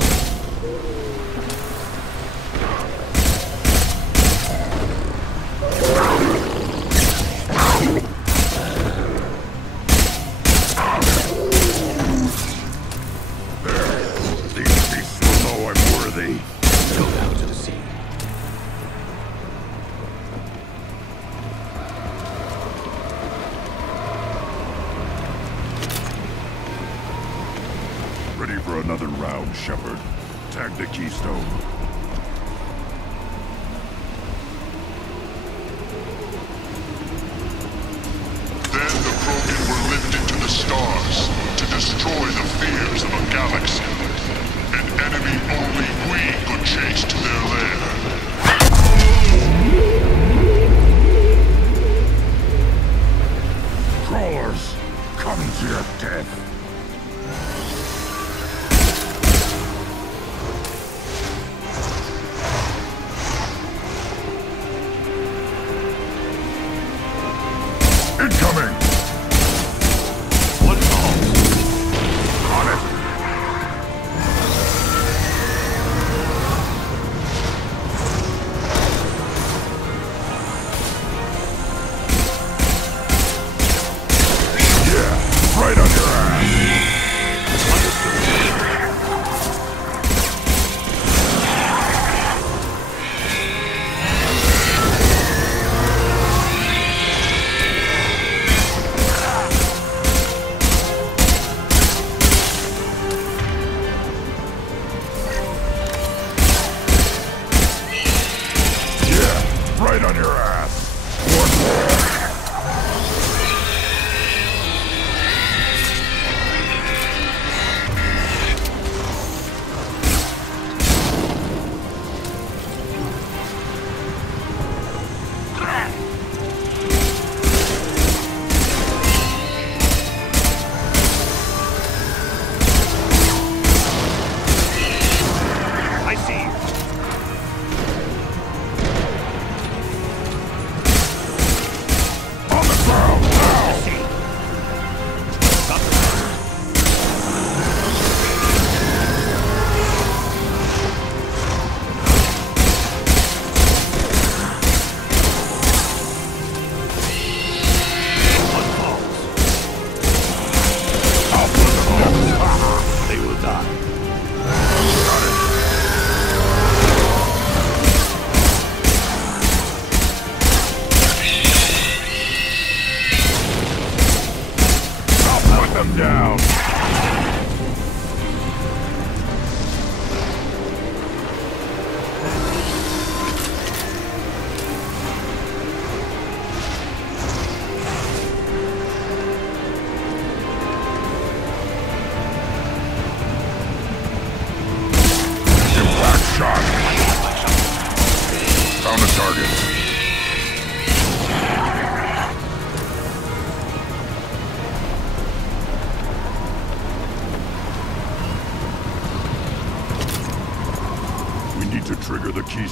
These beasts will know I'm worthy. Go down to the sea. Ready for another round, Shepard. Tag the Keystone. Then the Krogan were lifted to the stars to destroy the fears of a galaxy. An enemy only we could chase to their lair. Crawlers, come to your death. Incoming! One falls. On it! Yeah, right on your ass! Yeah, right on your ass! One more!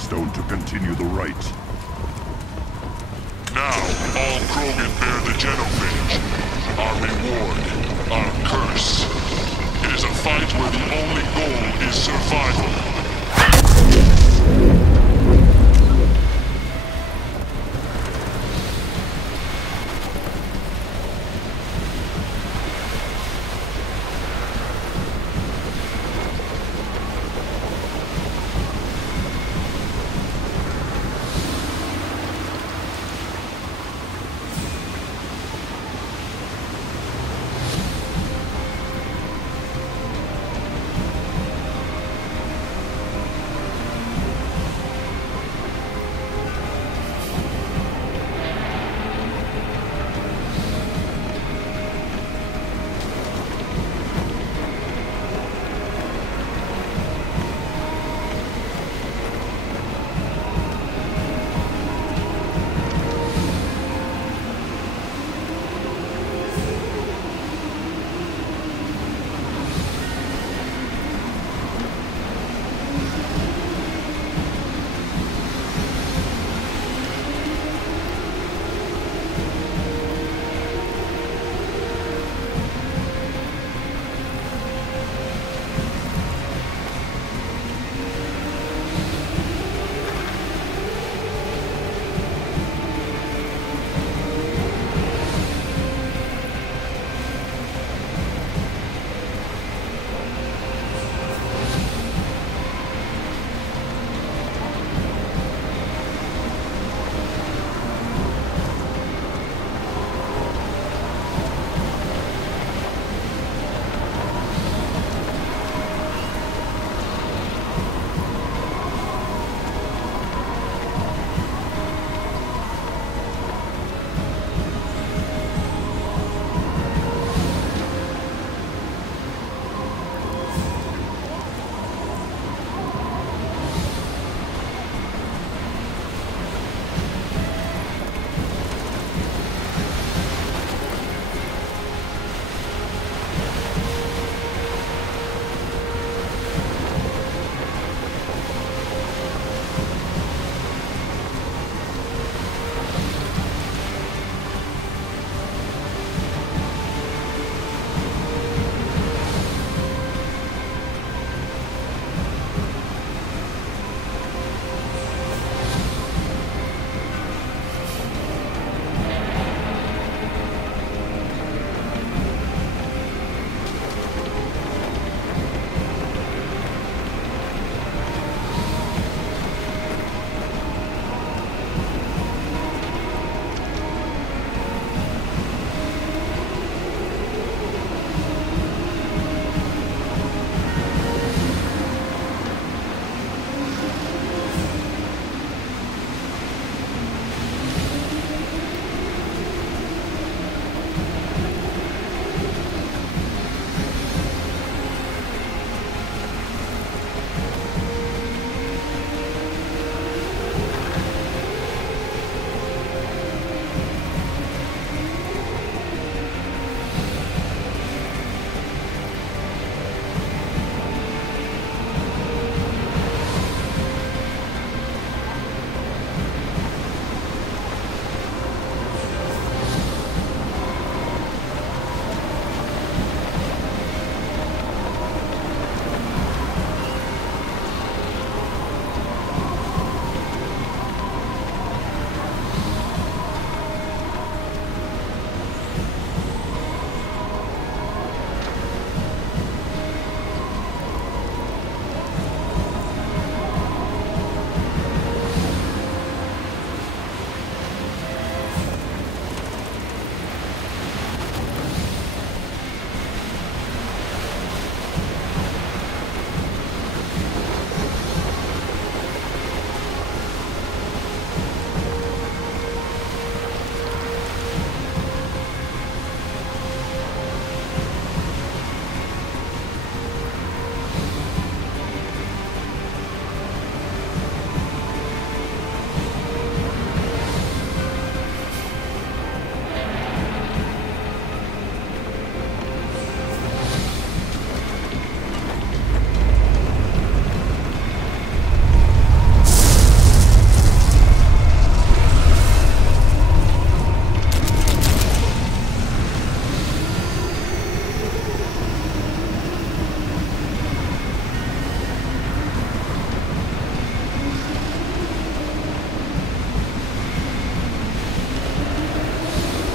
Stone to continue the rite. Now, all Krogan bear the genophage. Our reward, our curse. It is a fight where the only goal is survival.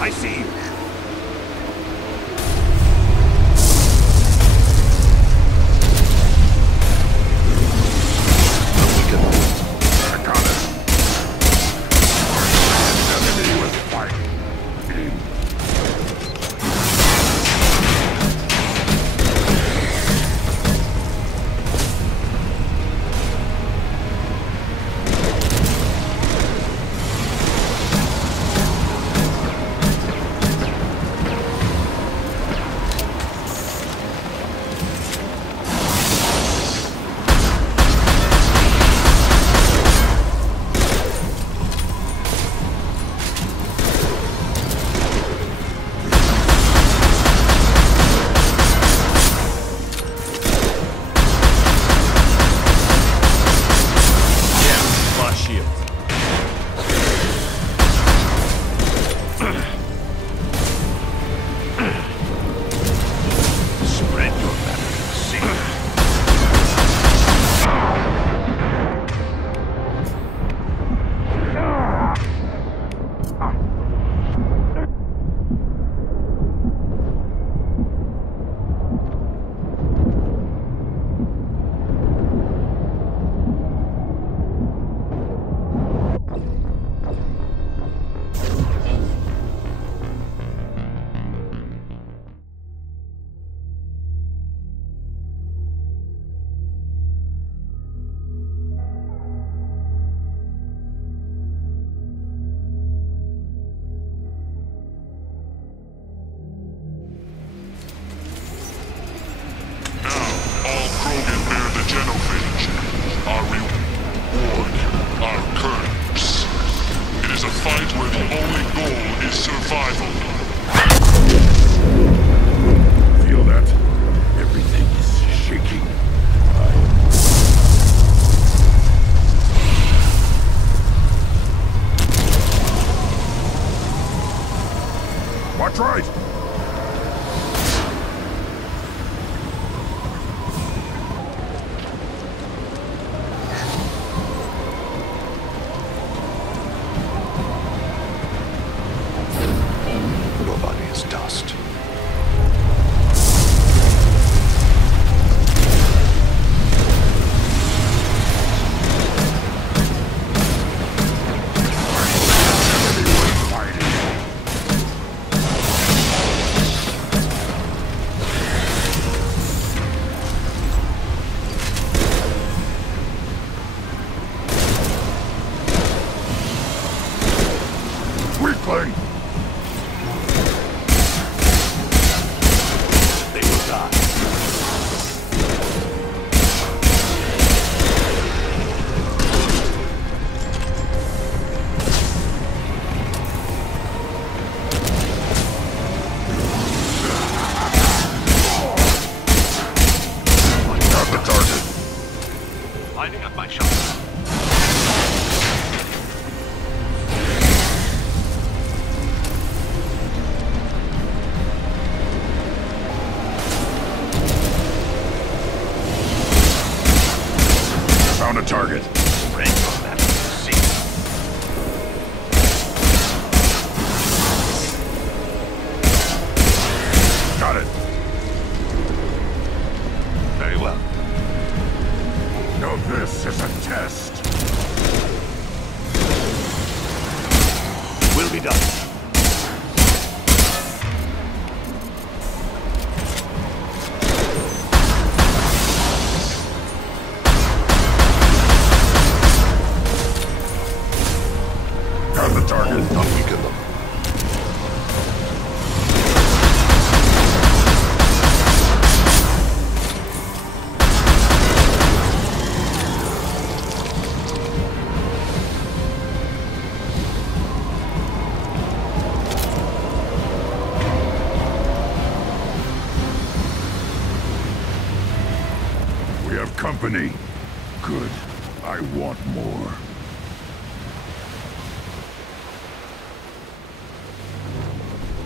I see you. I got it. Enemy with fight. Genophage, our reward, our curse. It is a fight where the only goal is survival. Feel that? Everything is shaking. Watch right! Dust. Weakling! Lining up my shot. Found a target. Range on that. See. Got it. Very well. No, this is a test. Will be done. Got the target. Not weaken them. We have company. Good. I want more.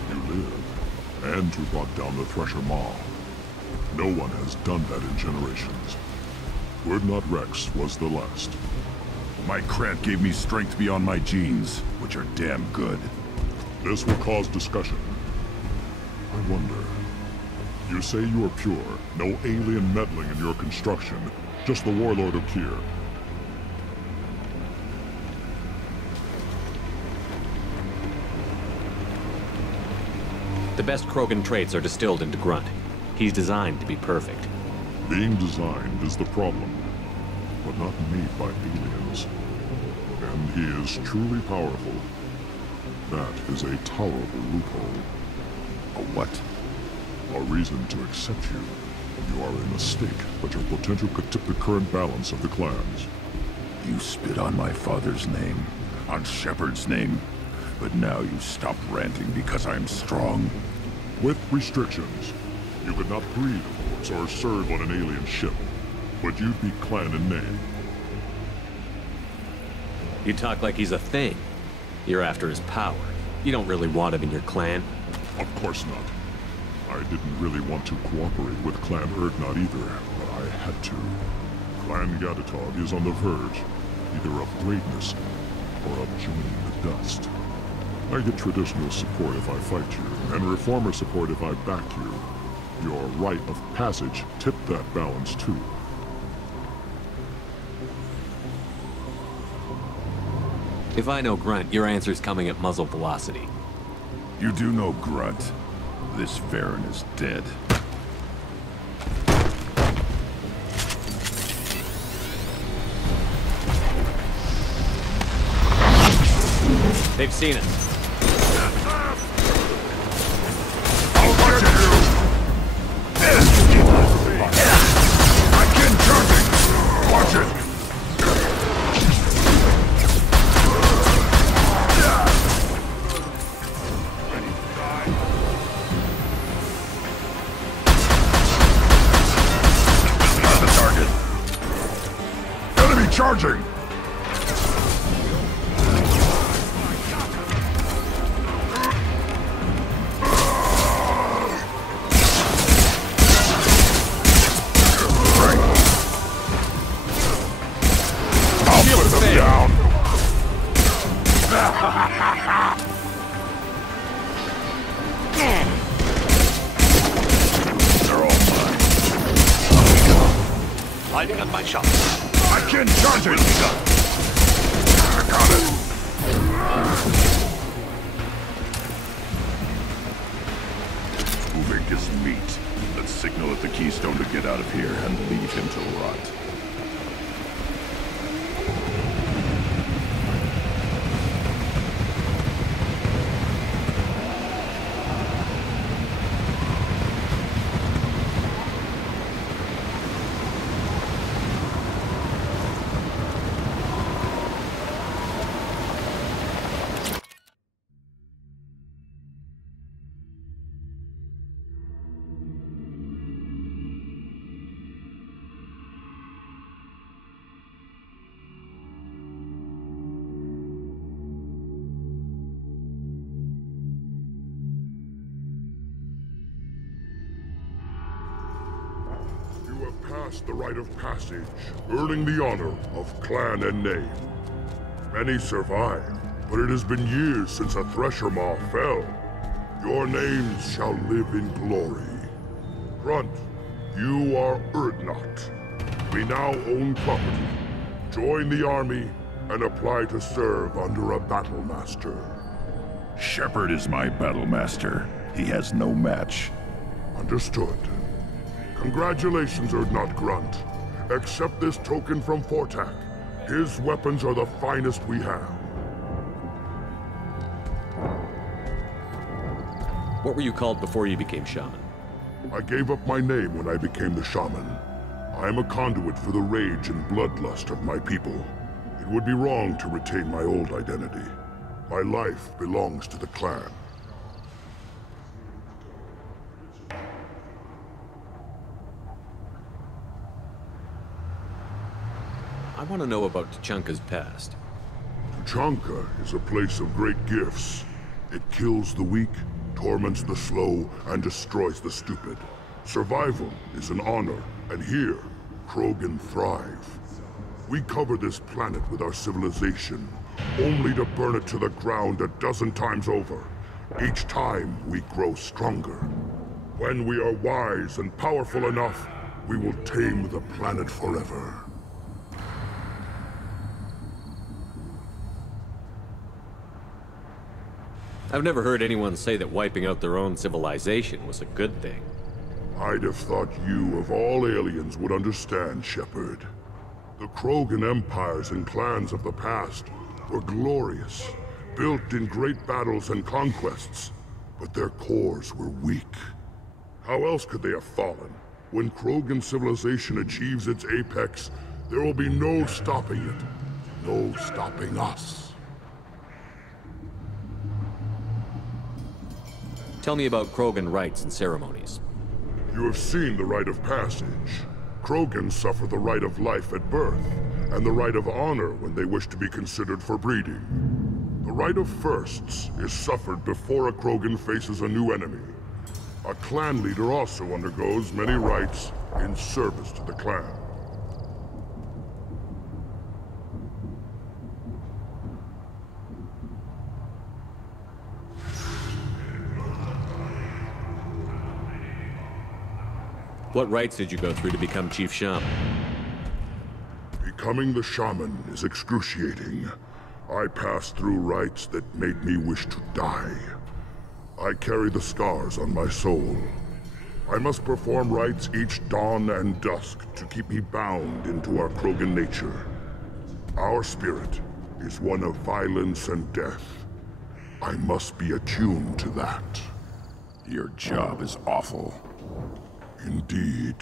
You live, and you brought down the Thresher Maw. No one has done that in generations. Urdnot Rex was the last. My Krant gave me strength beyond my genes, which are damn good. This will cause discussion. I wonder. You say you are pure, no alien meddling in your construction, just the Warlord Okeer. The best Krogan traits are distilled into Grunt. He's designed to be perfect. Being designed is the problem, but not made by aliens. And he is truly powerful. That is a tolerable loophole. A what? A reason to accept you. You are a mistake, but your potential could tip the current balance of the clans. You spit on my father's name, on Shepard's name, but now you stop ranting because I'm strong. With restrictions. You could not breed, of course, or serve on an alien ship, but you'd be clan in name. You talk like he's a thing. You're after his power. You don't really want him in your clan. Of course not. I didn't really want to cooperate with Clan Urdnot either, but I had to. Clan Gatatog is on the verge, either of greatness or of joining the dust. I get traditional support if I fight you, and reformer support if I back you. Your rite of passage tipped that balance too. If I know Grunt, your answer's coming at muzzle velocity. You do know Grunt. This Farron is dead. They've seen us. I'll get you! I can charging! Watch it! Got the target. Enemy charging! Lighting up my shot. I can charge it! I got it! Uvink is meat. Let's signal at the Keystone to get out of here and leave him to rot. Passed the rite of passage, earning the honor of clan and name. Many survive, but it has been years since a Thresher Maw fell. Your names shall live in glory. Grunt, you are Urdnot. We now own property. Join the army and apply to serve under a battle master. Shepard is my battle master. He has no match. Understood. Congratulations, Urdnot Grunt. Accept this token from Fortak. His weapons are the finest we have. What were you called before you became shaman? I gave up my name when I became the shaman. I am a conduit for the rage and bloodlust of my people. It would be wrong to retain my old identity. My life belongs to the clan. I want to know about Tuchanka's past. Tuchanka is a place of great gifts. It kills the weak, torments the slow, and destroys the stupid. Survival is an honor, and here, Krogan thrive. We cover this planet with our civilization, only to burn it to the ground a dozen times over. Each time we grow stronger. When we are wise and powerful enough, we will tame the planet forever. I've never heard anyone say that wiping out their own civilization was a good thing. I'd have thought you, of all aliens, would understand, Shepard. The Krogan empires and clans of the past were glorious, built in great battles and conquests, but their cores were weak. How else could they have fallen? When Krogan civilization achieves its apex, there will be no stopping it. No stopping us. Tell me about Krogan rites and ceremonies. You have seen the rite of passage. Krogans suffer the rite of life at birth, and the rite of honor when they wish to be considered for breeding. The rite of firsts is suffered before a Krogan faces a new enemy. A clan leader also undergoes many rites in service to the clan. What rites did you go through to become Chief Shaman? Becoming the shaman is excruciating. I passed through rites that made me wish to die. I carry the scars on my soul. I must perform rites each dawn and dusk to keep me bound into our Krogan nature. Our spirit is one of violence and death. I must be attuned to that. Your job is awful. Indeed.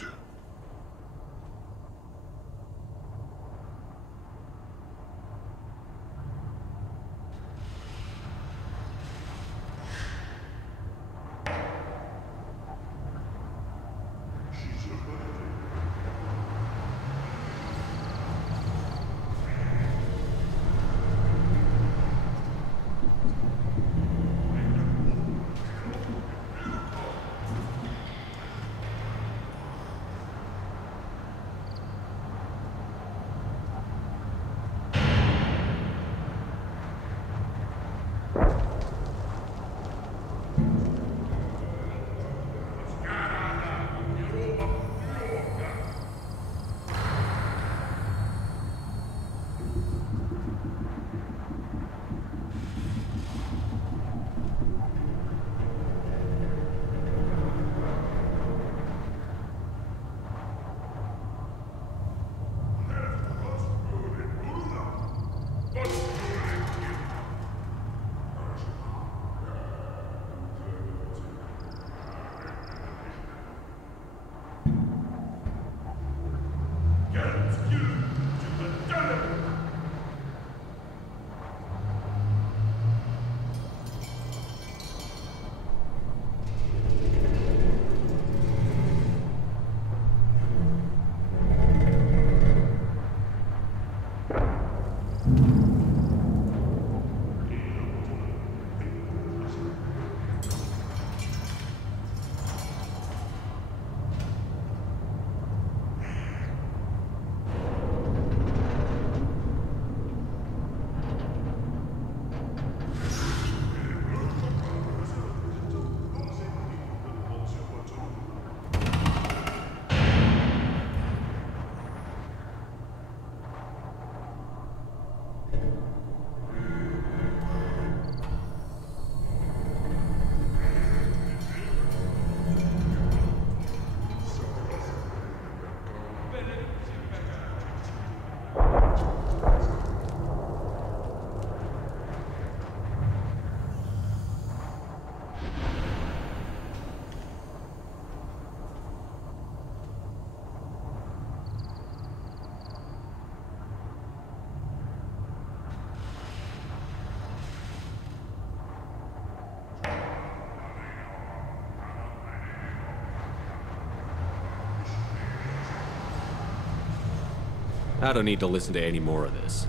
I don't need to listen to any more of this.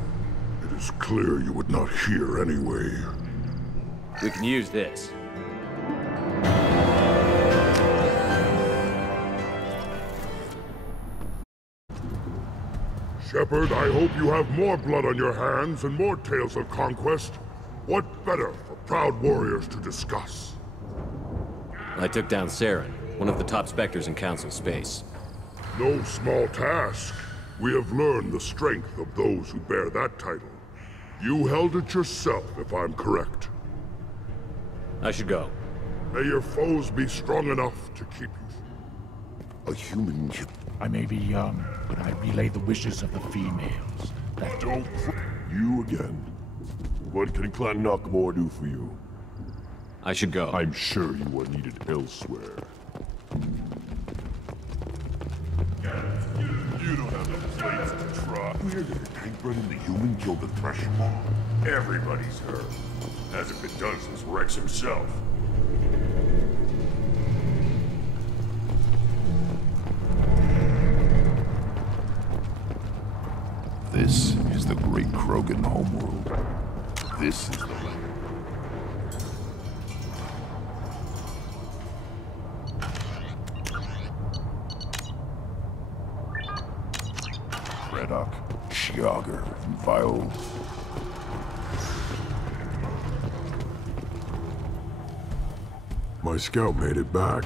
It is clear you would not hear anyway. We can use this. Shepard, I hope you have more blood on your hands and more tales of conquest. What better for proud warriors to discuss? I took down Saren, one of the top Spectres in Council space. No small task. We have learned the strength of those who bear that title. You held it yourself, if I'm correct. I should go. May your foes be strong enough to keep you. A human... I may be young, but I relay the wishes of the females. That Don't... You again. What can Clan Nakamura do for you? I should go. I'm sure you are needed elsewhere. You don't have the plates to try. Where did the tank-bred and the human kill the Thresher Maw? everybody's hurt. Hasn't been done since Rex himself. This is the great Krogan homeworld. This is the land. Reddock, Shiager, and Vile. My scout made it back.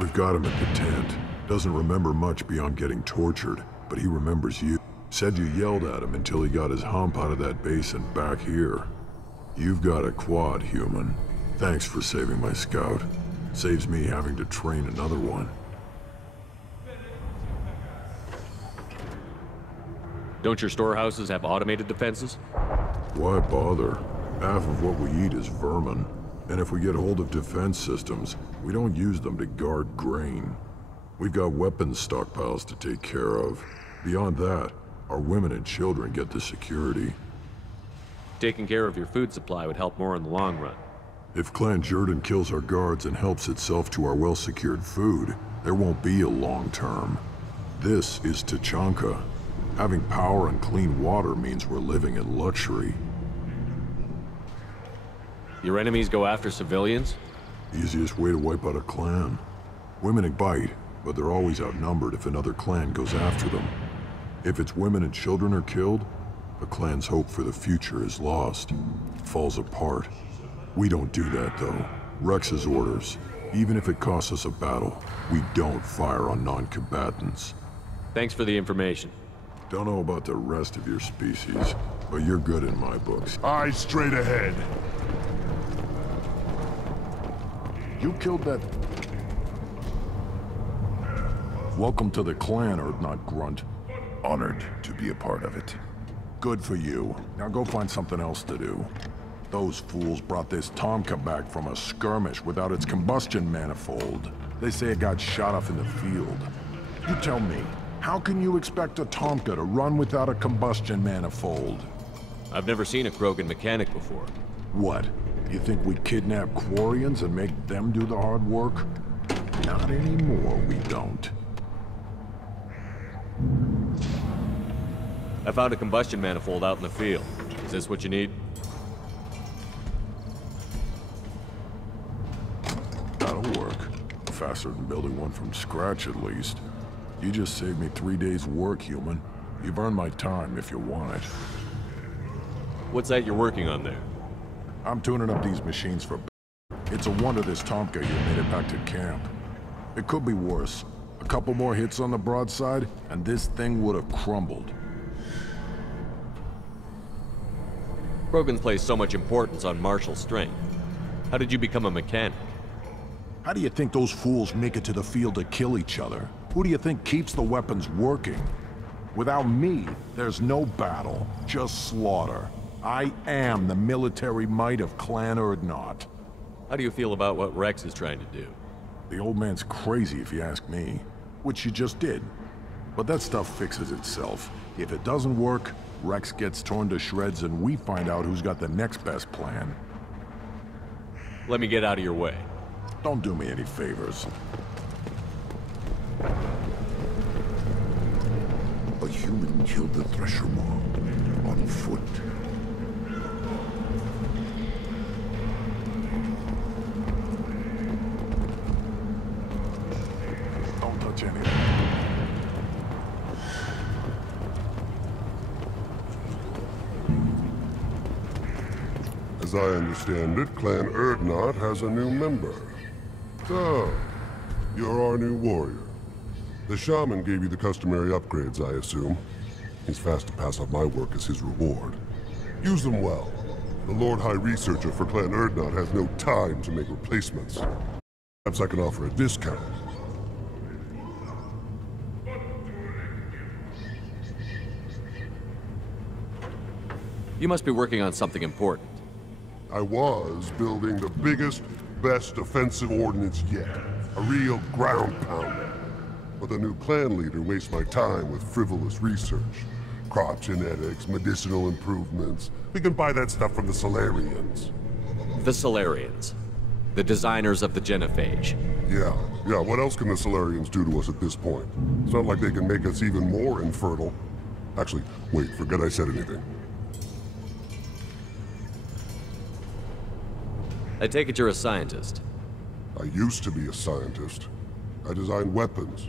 We've got him at the tent. Doesn't remember much beyond getting tortured, but he remembers you. Said you yelled at him until he got his hump out of that basin back here. You've got a quad, human. Thanks for saving my scout. Saves me having to train another one. Don't your storehouses have automated defenses? Why bother? Half of what we eat is vermin. And if we get hold of defense systems, we don't use them to guard grain. We've got weapons stockpiles to take care of. Beyond that, our women and children get the security. Taking care of your food supply would help more in the long run. If Clan Jordan kills our guards and helps itself to our well-secured food, there won't be a long term. This is Tachanka. Having power and clean water means we're living in luxury. Your enemies go after civilians? Easiest way to wipe out a clan. Women bite, but they're always outnumbered if another clan goes after them. If its women and children are killed, the clan's hope for the future is lost. It falls apart. We don't do that, though. Rex's orders. Even if it costs us a battle, we don't fire on non-combatants. Thanks for the information. Don't know about the rest of your species, but you're good in my books. Eyes straight ahead. You killed that... Welcome to the clan, Urdnot Grunt. Honored to be a part of it. Good for you. Now go find something else to do. Those fools brought this Tomka back from a skirmish without its combustion manifold. They say it got shot off in the field. You tell me, how can you expect a Tomka to run without a combustion manifold? I've never seen a Krogan mechanic before. What? You think we kidnap Quarians and make them do the hard work? Not anymore, we don't. I found a combustion manifold out in the field. Is this what you need? That'll work. Faster than building one from scratch, at least. You just saved me 3 days' work, human. You've earned my time if you want it. What's that you're working on there? I'm tuning up these machines for... It's a wonder this Tomka here made it back to camp. It could be worse. A couple more hits on the broadside, and this thing would have crumbled. Krogans place so much importance on martial strength. How did you become a mechanic? How do you think those fools make it to the field to kill each other? Who do you think keeps the weapons working? Without me, there's no battle, just slaughter. I am the military might of Clan Urdnot. How do you feel about what Rex is trying to do? The old man's crazy if you ask me, which you just did. But that stuff fixes itself. If it doesn't work, Rex gets torn to shreds and we find out who's got the next best plan. Let me get out of your way. Don't do me any favors. A human killed the Thresher Maw on foot. Don't touch anything. As I understand it, Clan Urdnot has a new member. So, you're our new warrior. The shaman gave you the customary upgrades, I assume. He's fast to pass on my work as his reward. Use them well. The Lord High Researcher for Clan Urdnot has no time to make replacements. Perhaps I can offer a discount. You must be working on something important. I was building the biggest, best offensive ordnance yet. A real ground pounder. But the new clan leader wastes my time with frivolous research. Crop genetics, medicinal improvements. We can buy that stuff from the Solarians. The Solarians. The designers of the genophage. Yeah. What else can the Solarians do to us at this point? It's not like they can make us even more infertile. Actually, wait, forget I said anything. I take it you're a scientist. I used to be a scientist. I designed weapons.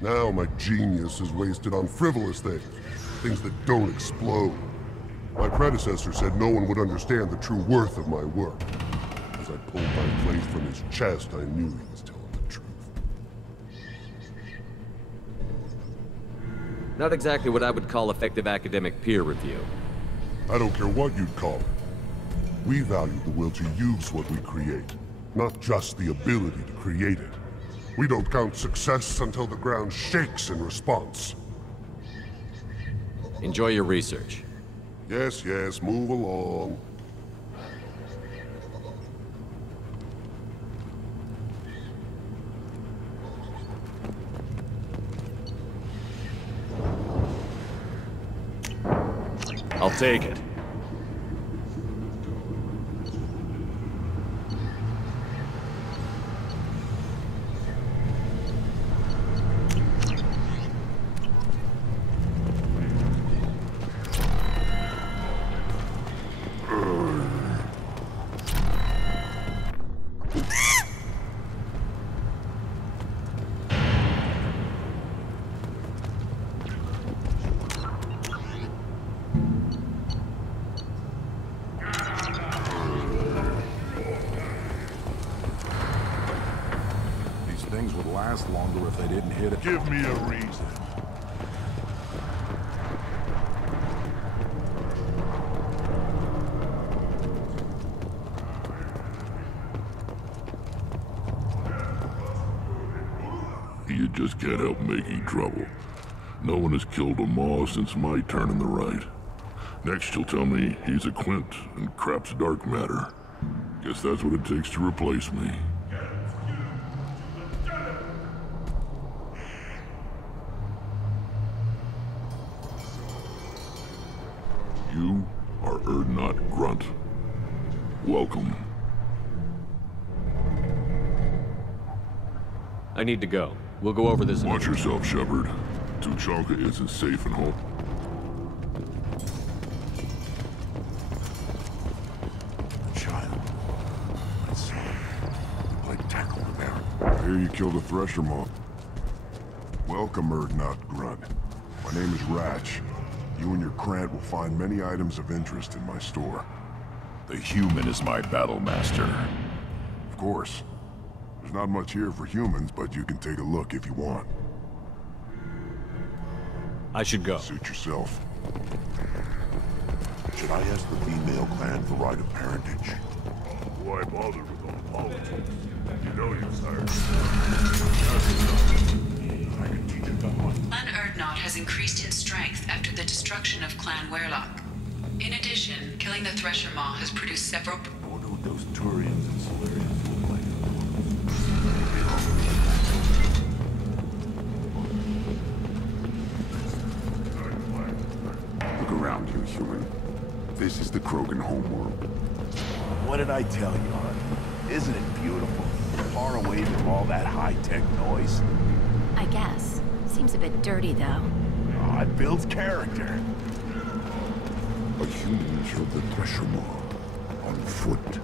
Now my genius is wasted on frivolous things. Things that don't explode. My predecessor said no one would understand the true worth of my work. As I pulled my blade from his chest, I knew he was telling the truth. Not exactly what I would call effective academic peer review. I don't care what you'd call it. We value the will to use what we create, not just the ability to create it. We don't count success until the ground shakes in response. Enjoy your research. Yes, move along. I'll take it. Things would last longer if they didn't hit it. Give me a reason. You just can't help making trouble. No one has killed a Maw since my turn in the right. Next you'll tell me he's a Quint and crap's dark matter. Guess that's what it takes to replace me. You are Urdnot Grunt. Welcome. I need to go. We'll go over this. Watch yourself, Shepard. Tuchanka isn't safe and home. The child. My son. He played tackle with Baron. I hear you killed a Thresher Maw. Welcome, Urdnot Grunt. My name is Ratch. You and your Krant will find many items of interest in my store. The human is my battle master. Of course. There's not much here for humans, but you can take a look if you want. I should go. Suit yourself. Should I ask the female clan for right of parentage? Why bother with all politics? You know you, sire. I can teach you that one. Clan Urdnot has increased in strength after the destruction of Clan Werlock. In addition, killing the Thresher Maw has produced several... I wonder what those Turians and Solarians look like. Look around you, human. This is the Krogan homeworld. What did I tell you, hon? Isn't it beautiful? Far away from all that high-tech noise. I guess. Seems a bit dirty, though. Oh, it builds character. A human killed the Thresher Maw on foot.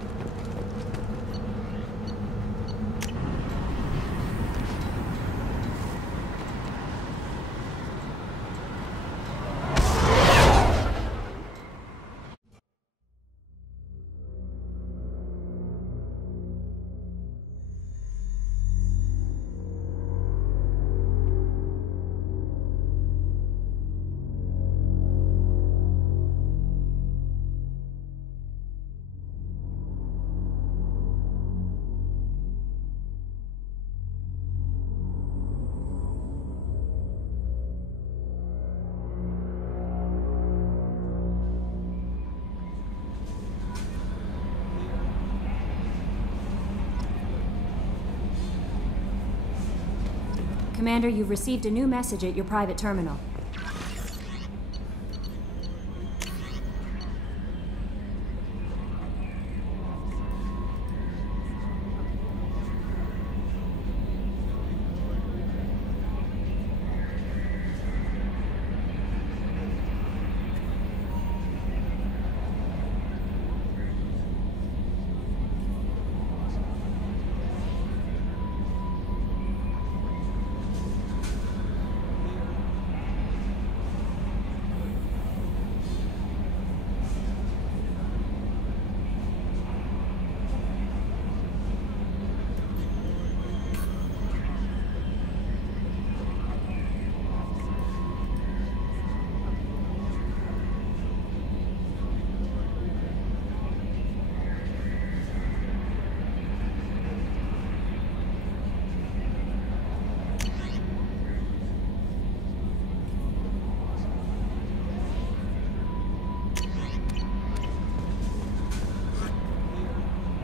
Commander, you've received a new message at your private terminal.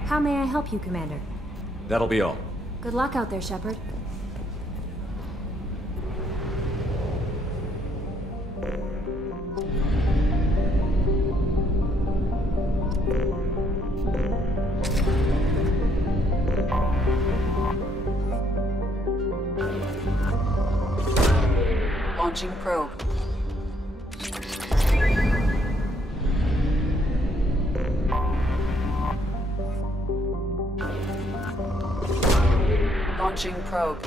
How may I help you, Commander? That'll be all. Good luck out there, Shepard. Launching probe. Launching probe.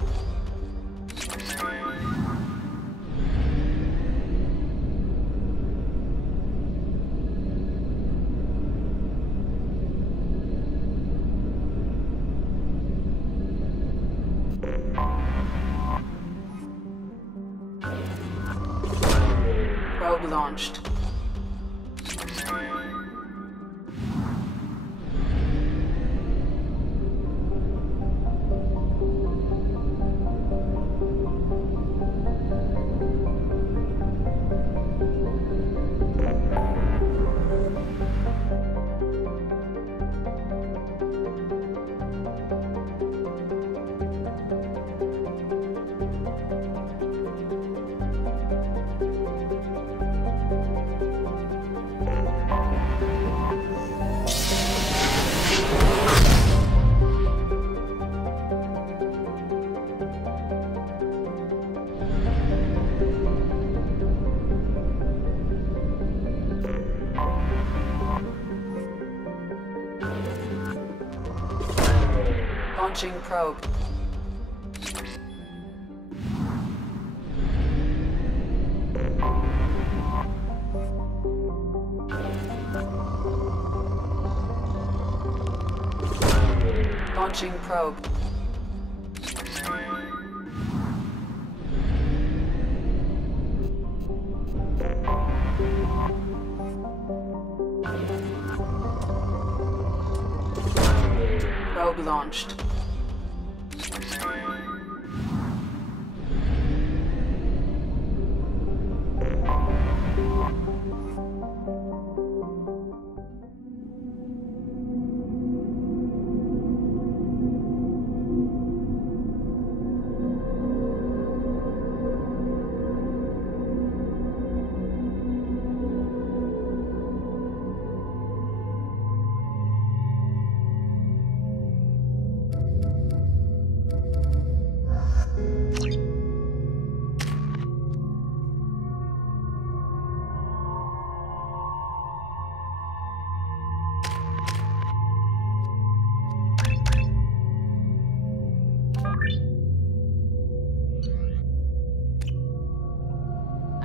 Probe launched. Launching probe. Launching probe. Probe launched.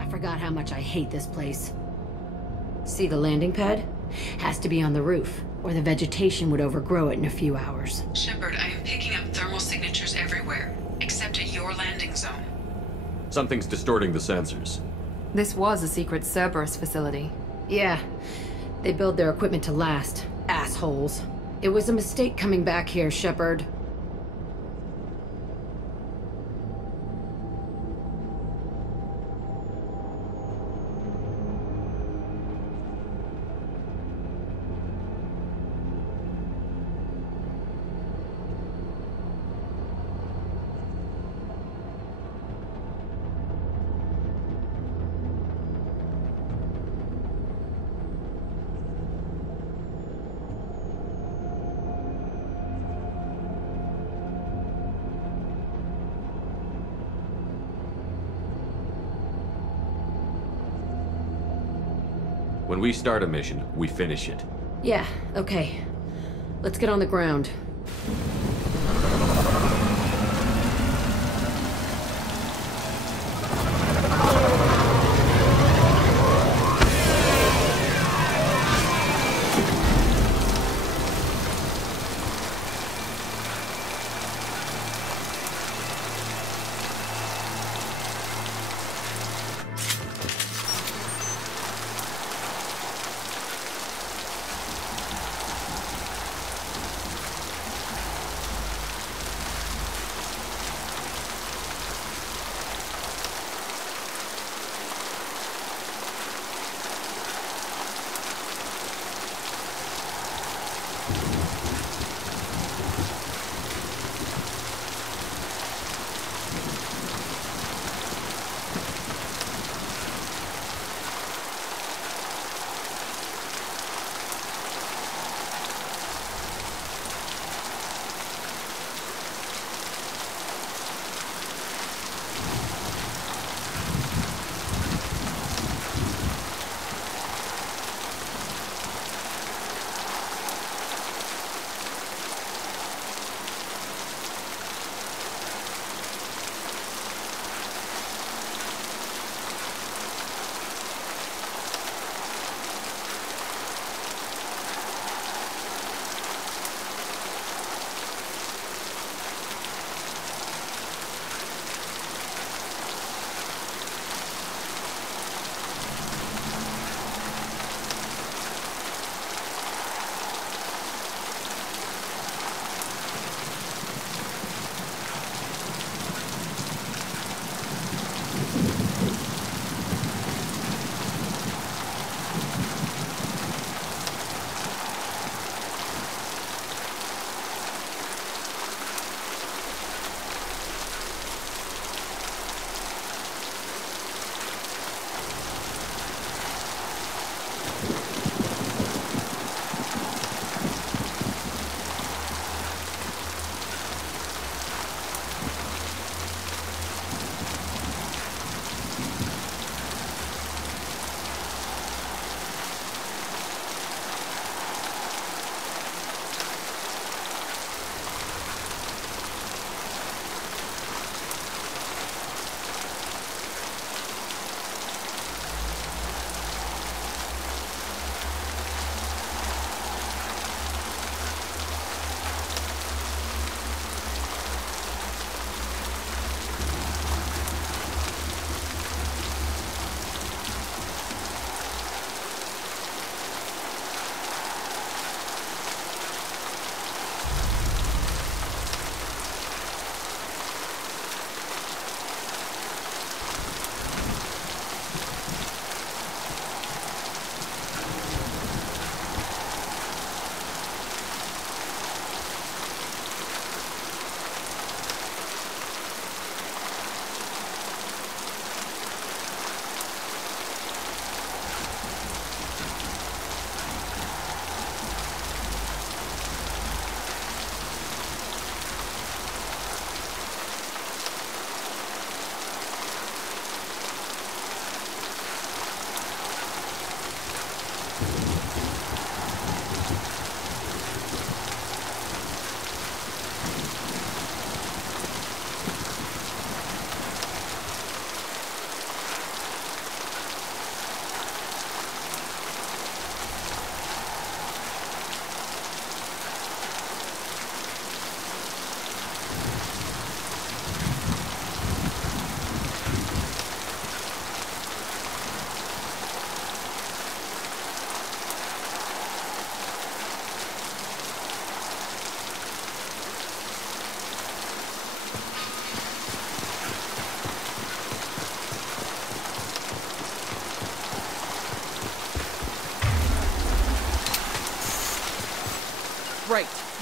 Forgot how much I hate this place. See the landing pad? Has to be on the roof, or the vegetation would overgrow it in a few hours. Shepard, I am picking up thermal signatures everywhere, except at your landing zone. Something's distorting the sensors. This was a secret Cerberus facility. Yeah. They build their equipment to last. Assholes. It was a mistake coming back here, Shepard. When we start a mission, we finish it. Yeah, okay. Let's get on the ground.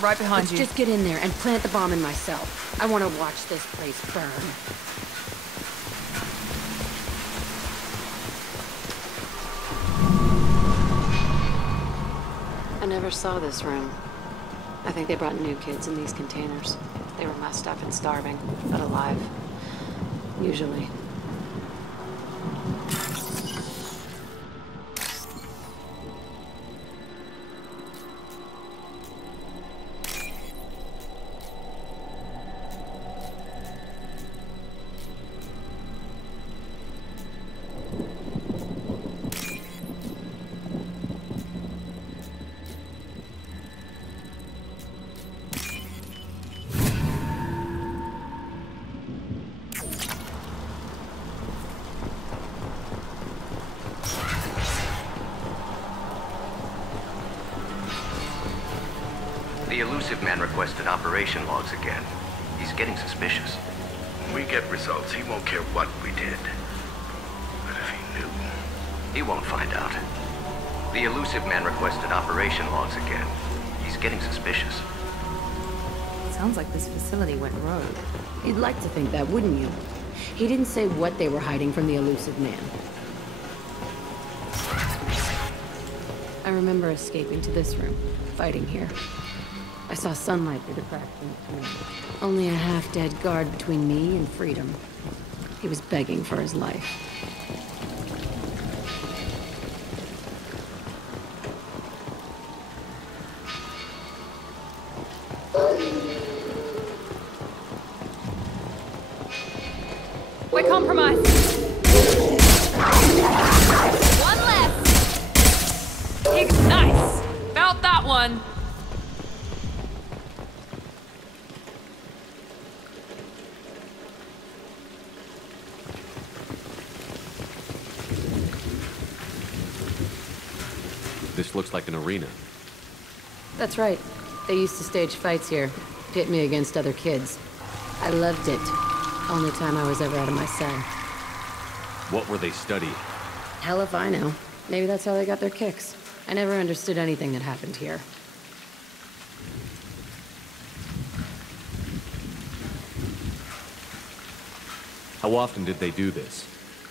Right behind Let's you. just get in there and plant the bomb in myself. I want to watch this place burn. I never saw this room. I think they brought new kids in these containers. They were messed up and starving, but alive. Usually. The elusive man requested operation logs again. He's getting suspicious. When we get results, he won't care what we did. But if he knew... He won't find out. The elusive man requested operation logs again. He's getting suspicious. Sounds like this facility went rogue. You'd like to think that, wouldn't you? He didn't say what they were hiding from the elusive man. I remember escaping to this room, fighting here. I saw sunlight through the cracks in the ceiling. Only a half-dead guard between me and freedom. He was begging for his life. We're compromised. One left. Nice. Felt that one. This looks like an arena. That's right. They used to stage fights here, pit me against other kids. I loved it. Only time I was ever out of my cell. What were they studying? Hell if I know. Maybe that's how they got their kicks. I never understood anything that happened here. How often did they do this?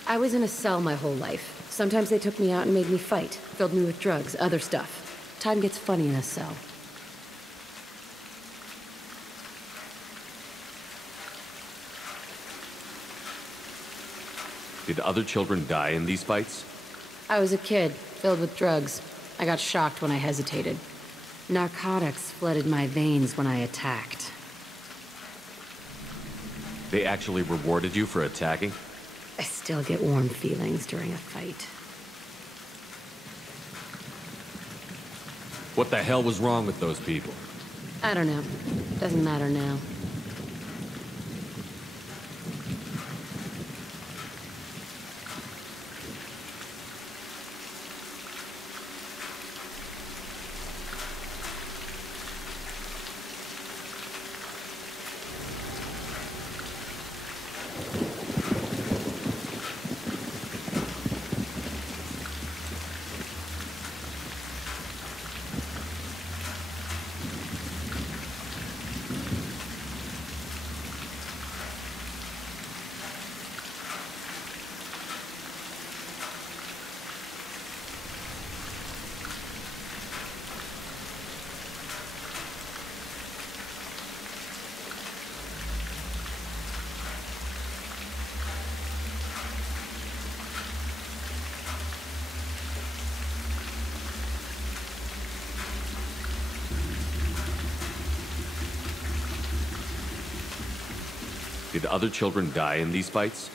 I was in a cell my whole life. Sometimes they took me out and made me fight. Filled me with drugs, other stuff. Time gets funny in a cell. Did other children die in these fights? I was a kid, filled with drugs. I got shocked when I hesitated. Narcotics flooded my veins when I attacked. They actually rewarded you for attacking? I still get warm feelings during a fight. What the hell was wrong with those people? I don't know. Doesn't matter now. Did other children die in these fights?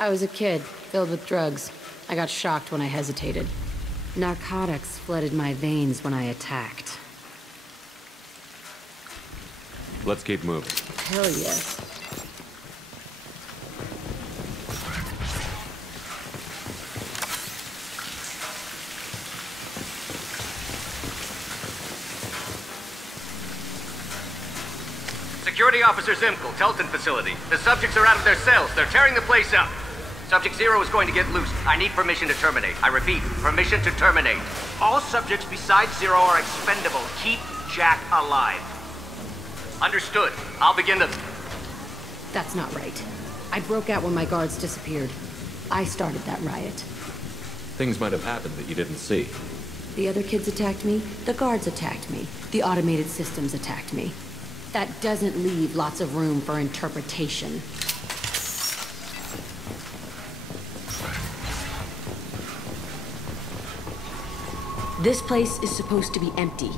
I was a kid, filled with drugs. I got shocked when I hesitated. Narcotics flooded my veins when I attacked. Let's keep moving. Hell yes. Security Officer Zimkel, Telton facility. The subjects are out of their cells. They're tearing the place up. Subject 0 is going to get loose. I need permission to terminate. I repeat, permission to terminate. All subjects besides 0 are expendable. Keep Jack alive. Understood. I'll begin the... That's not right. I broke out when my guards disappeared. I started that riot. Things might have happened that you didn't see. The other kids attacked me. The guards attacked me. The automated systems attacked me. That doesn't leave lots of room for interpretation. This place is supposed to be empty.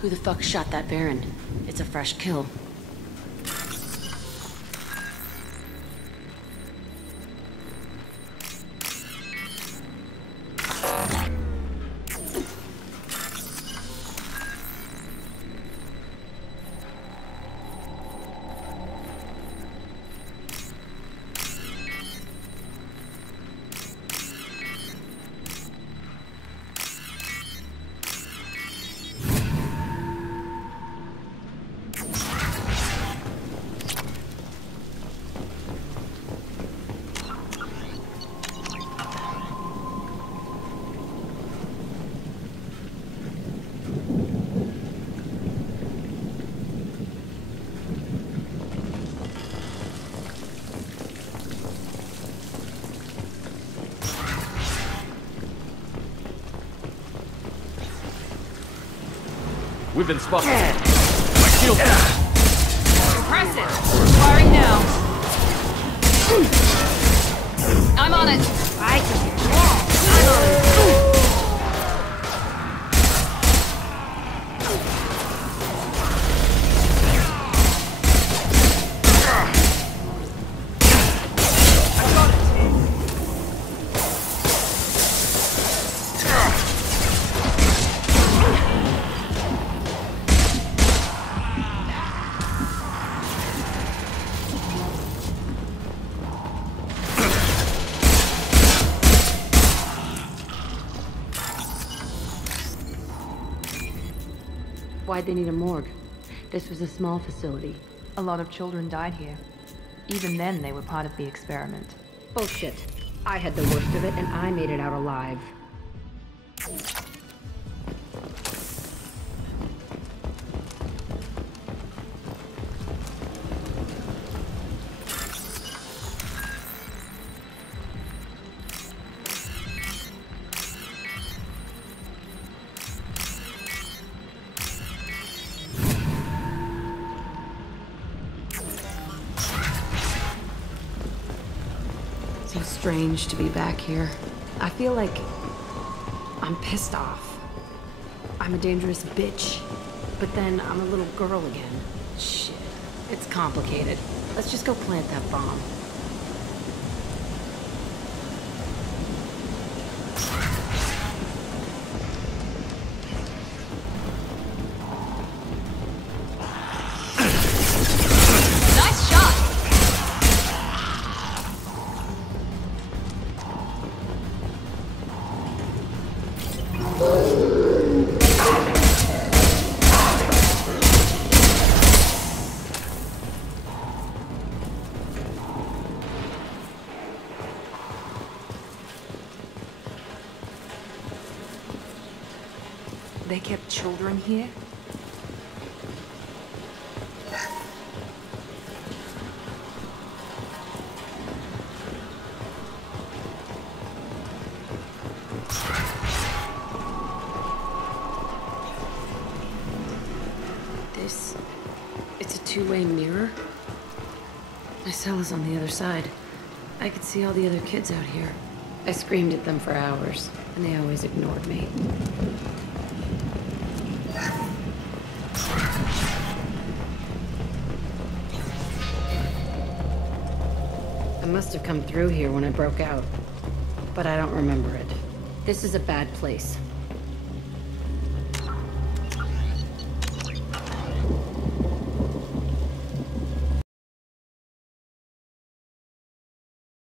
Who the fuck shot that Baron? It's a fresh kill. We've been spotted. My shield. Impressive. Firing now. I'm on it. I can hear you. I'm on it. Why'd they need a morgue? This was a small facility. A lot of children died here. Even then, they were part of the experiment. Bullshit. I had the worst of it, and I made it out alive. So strange to be back here. I feel like I'm pissed off. I'm a dangerous bitch. But then I'm a little girl again. Shit. It's complicated. Let's just go plant that bomb. Nice shot. They kept children here? It's a two-way mirror? My cell is on the other side. I could see all the other kids out here. I screamed at them for hours, and they always ignored me. I must have come through here when I broke out, but I don't remember it. This is a bad place.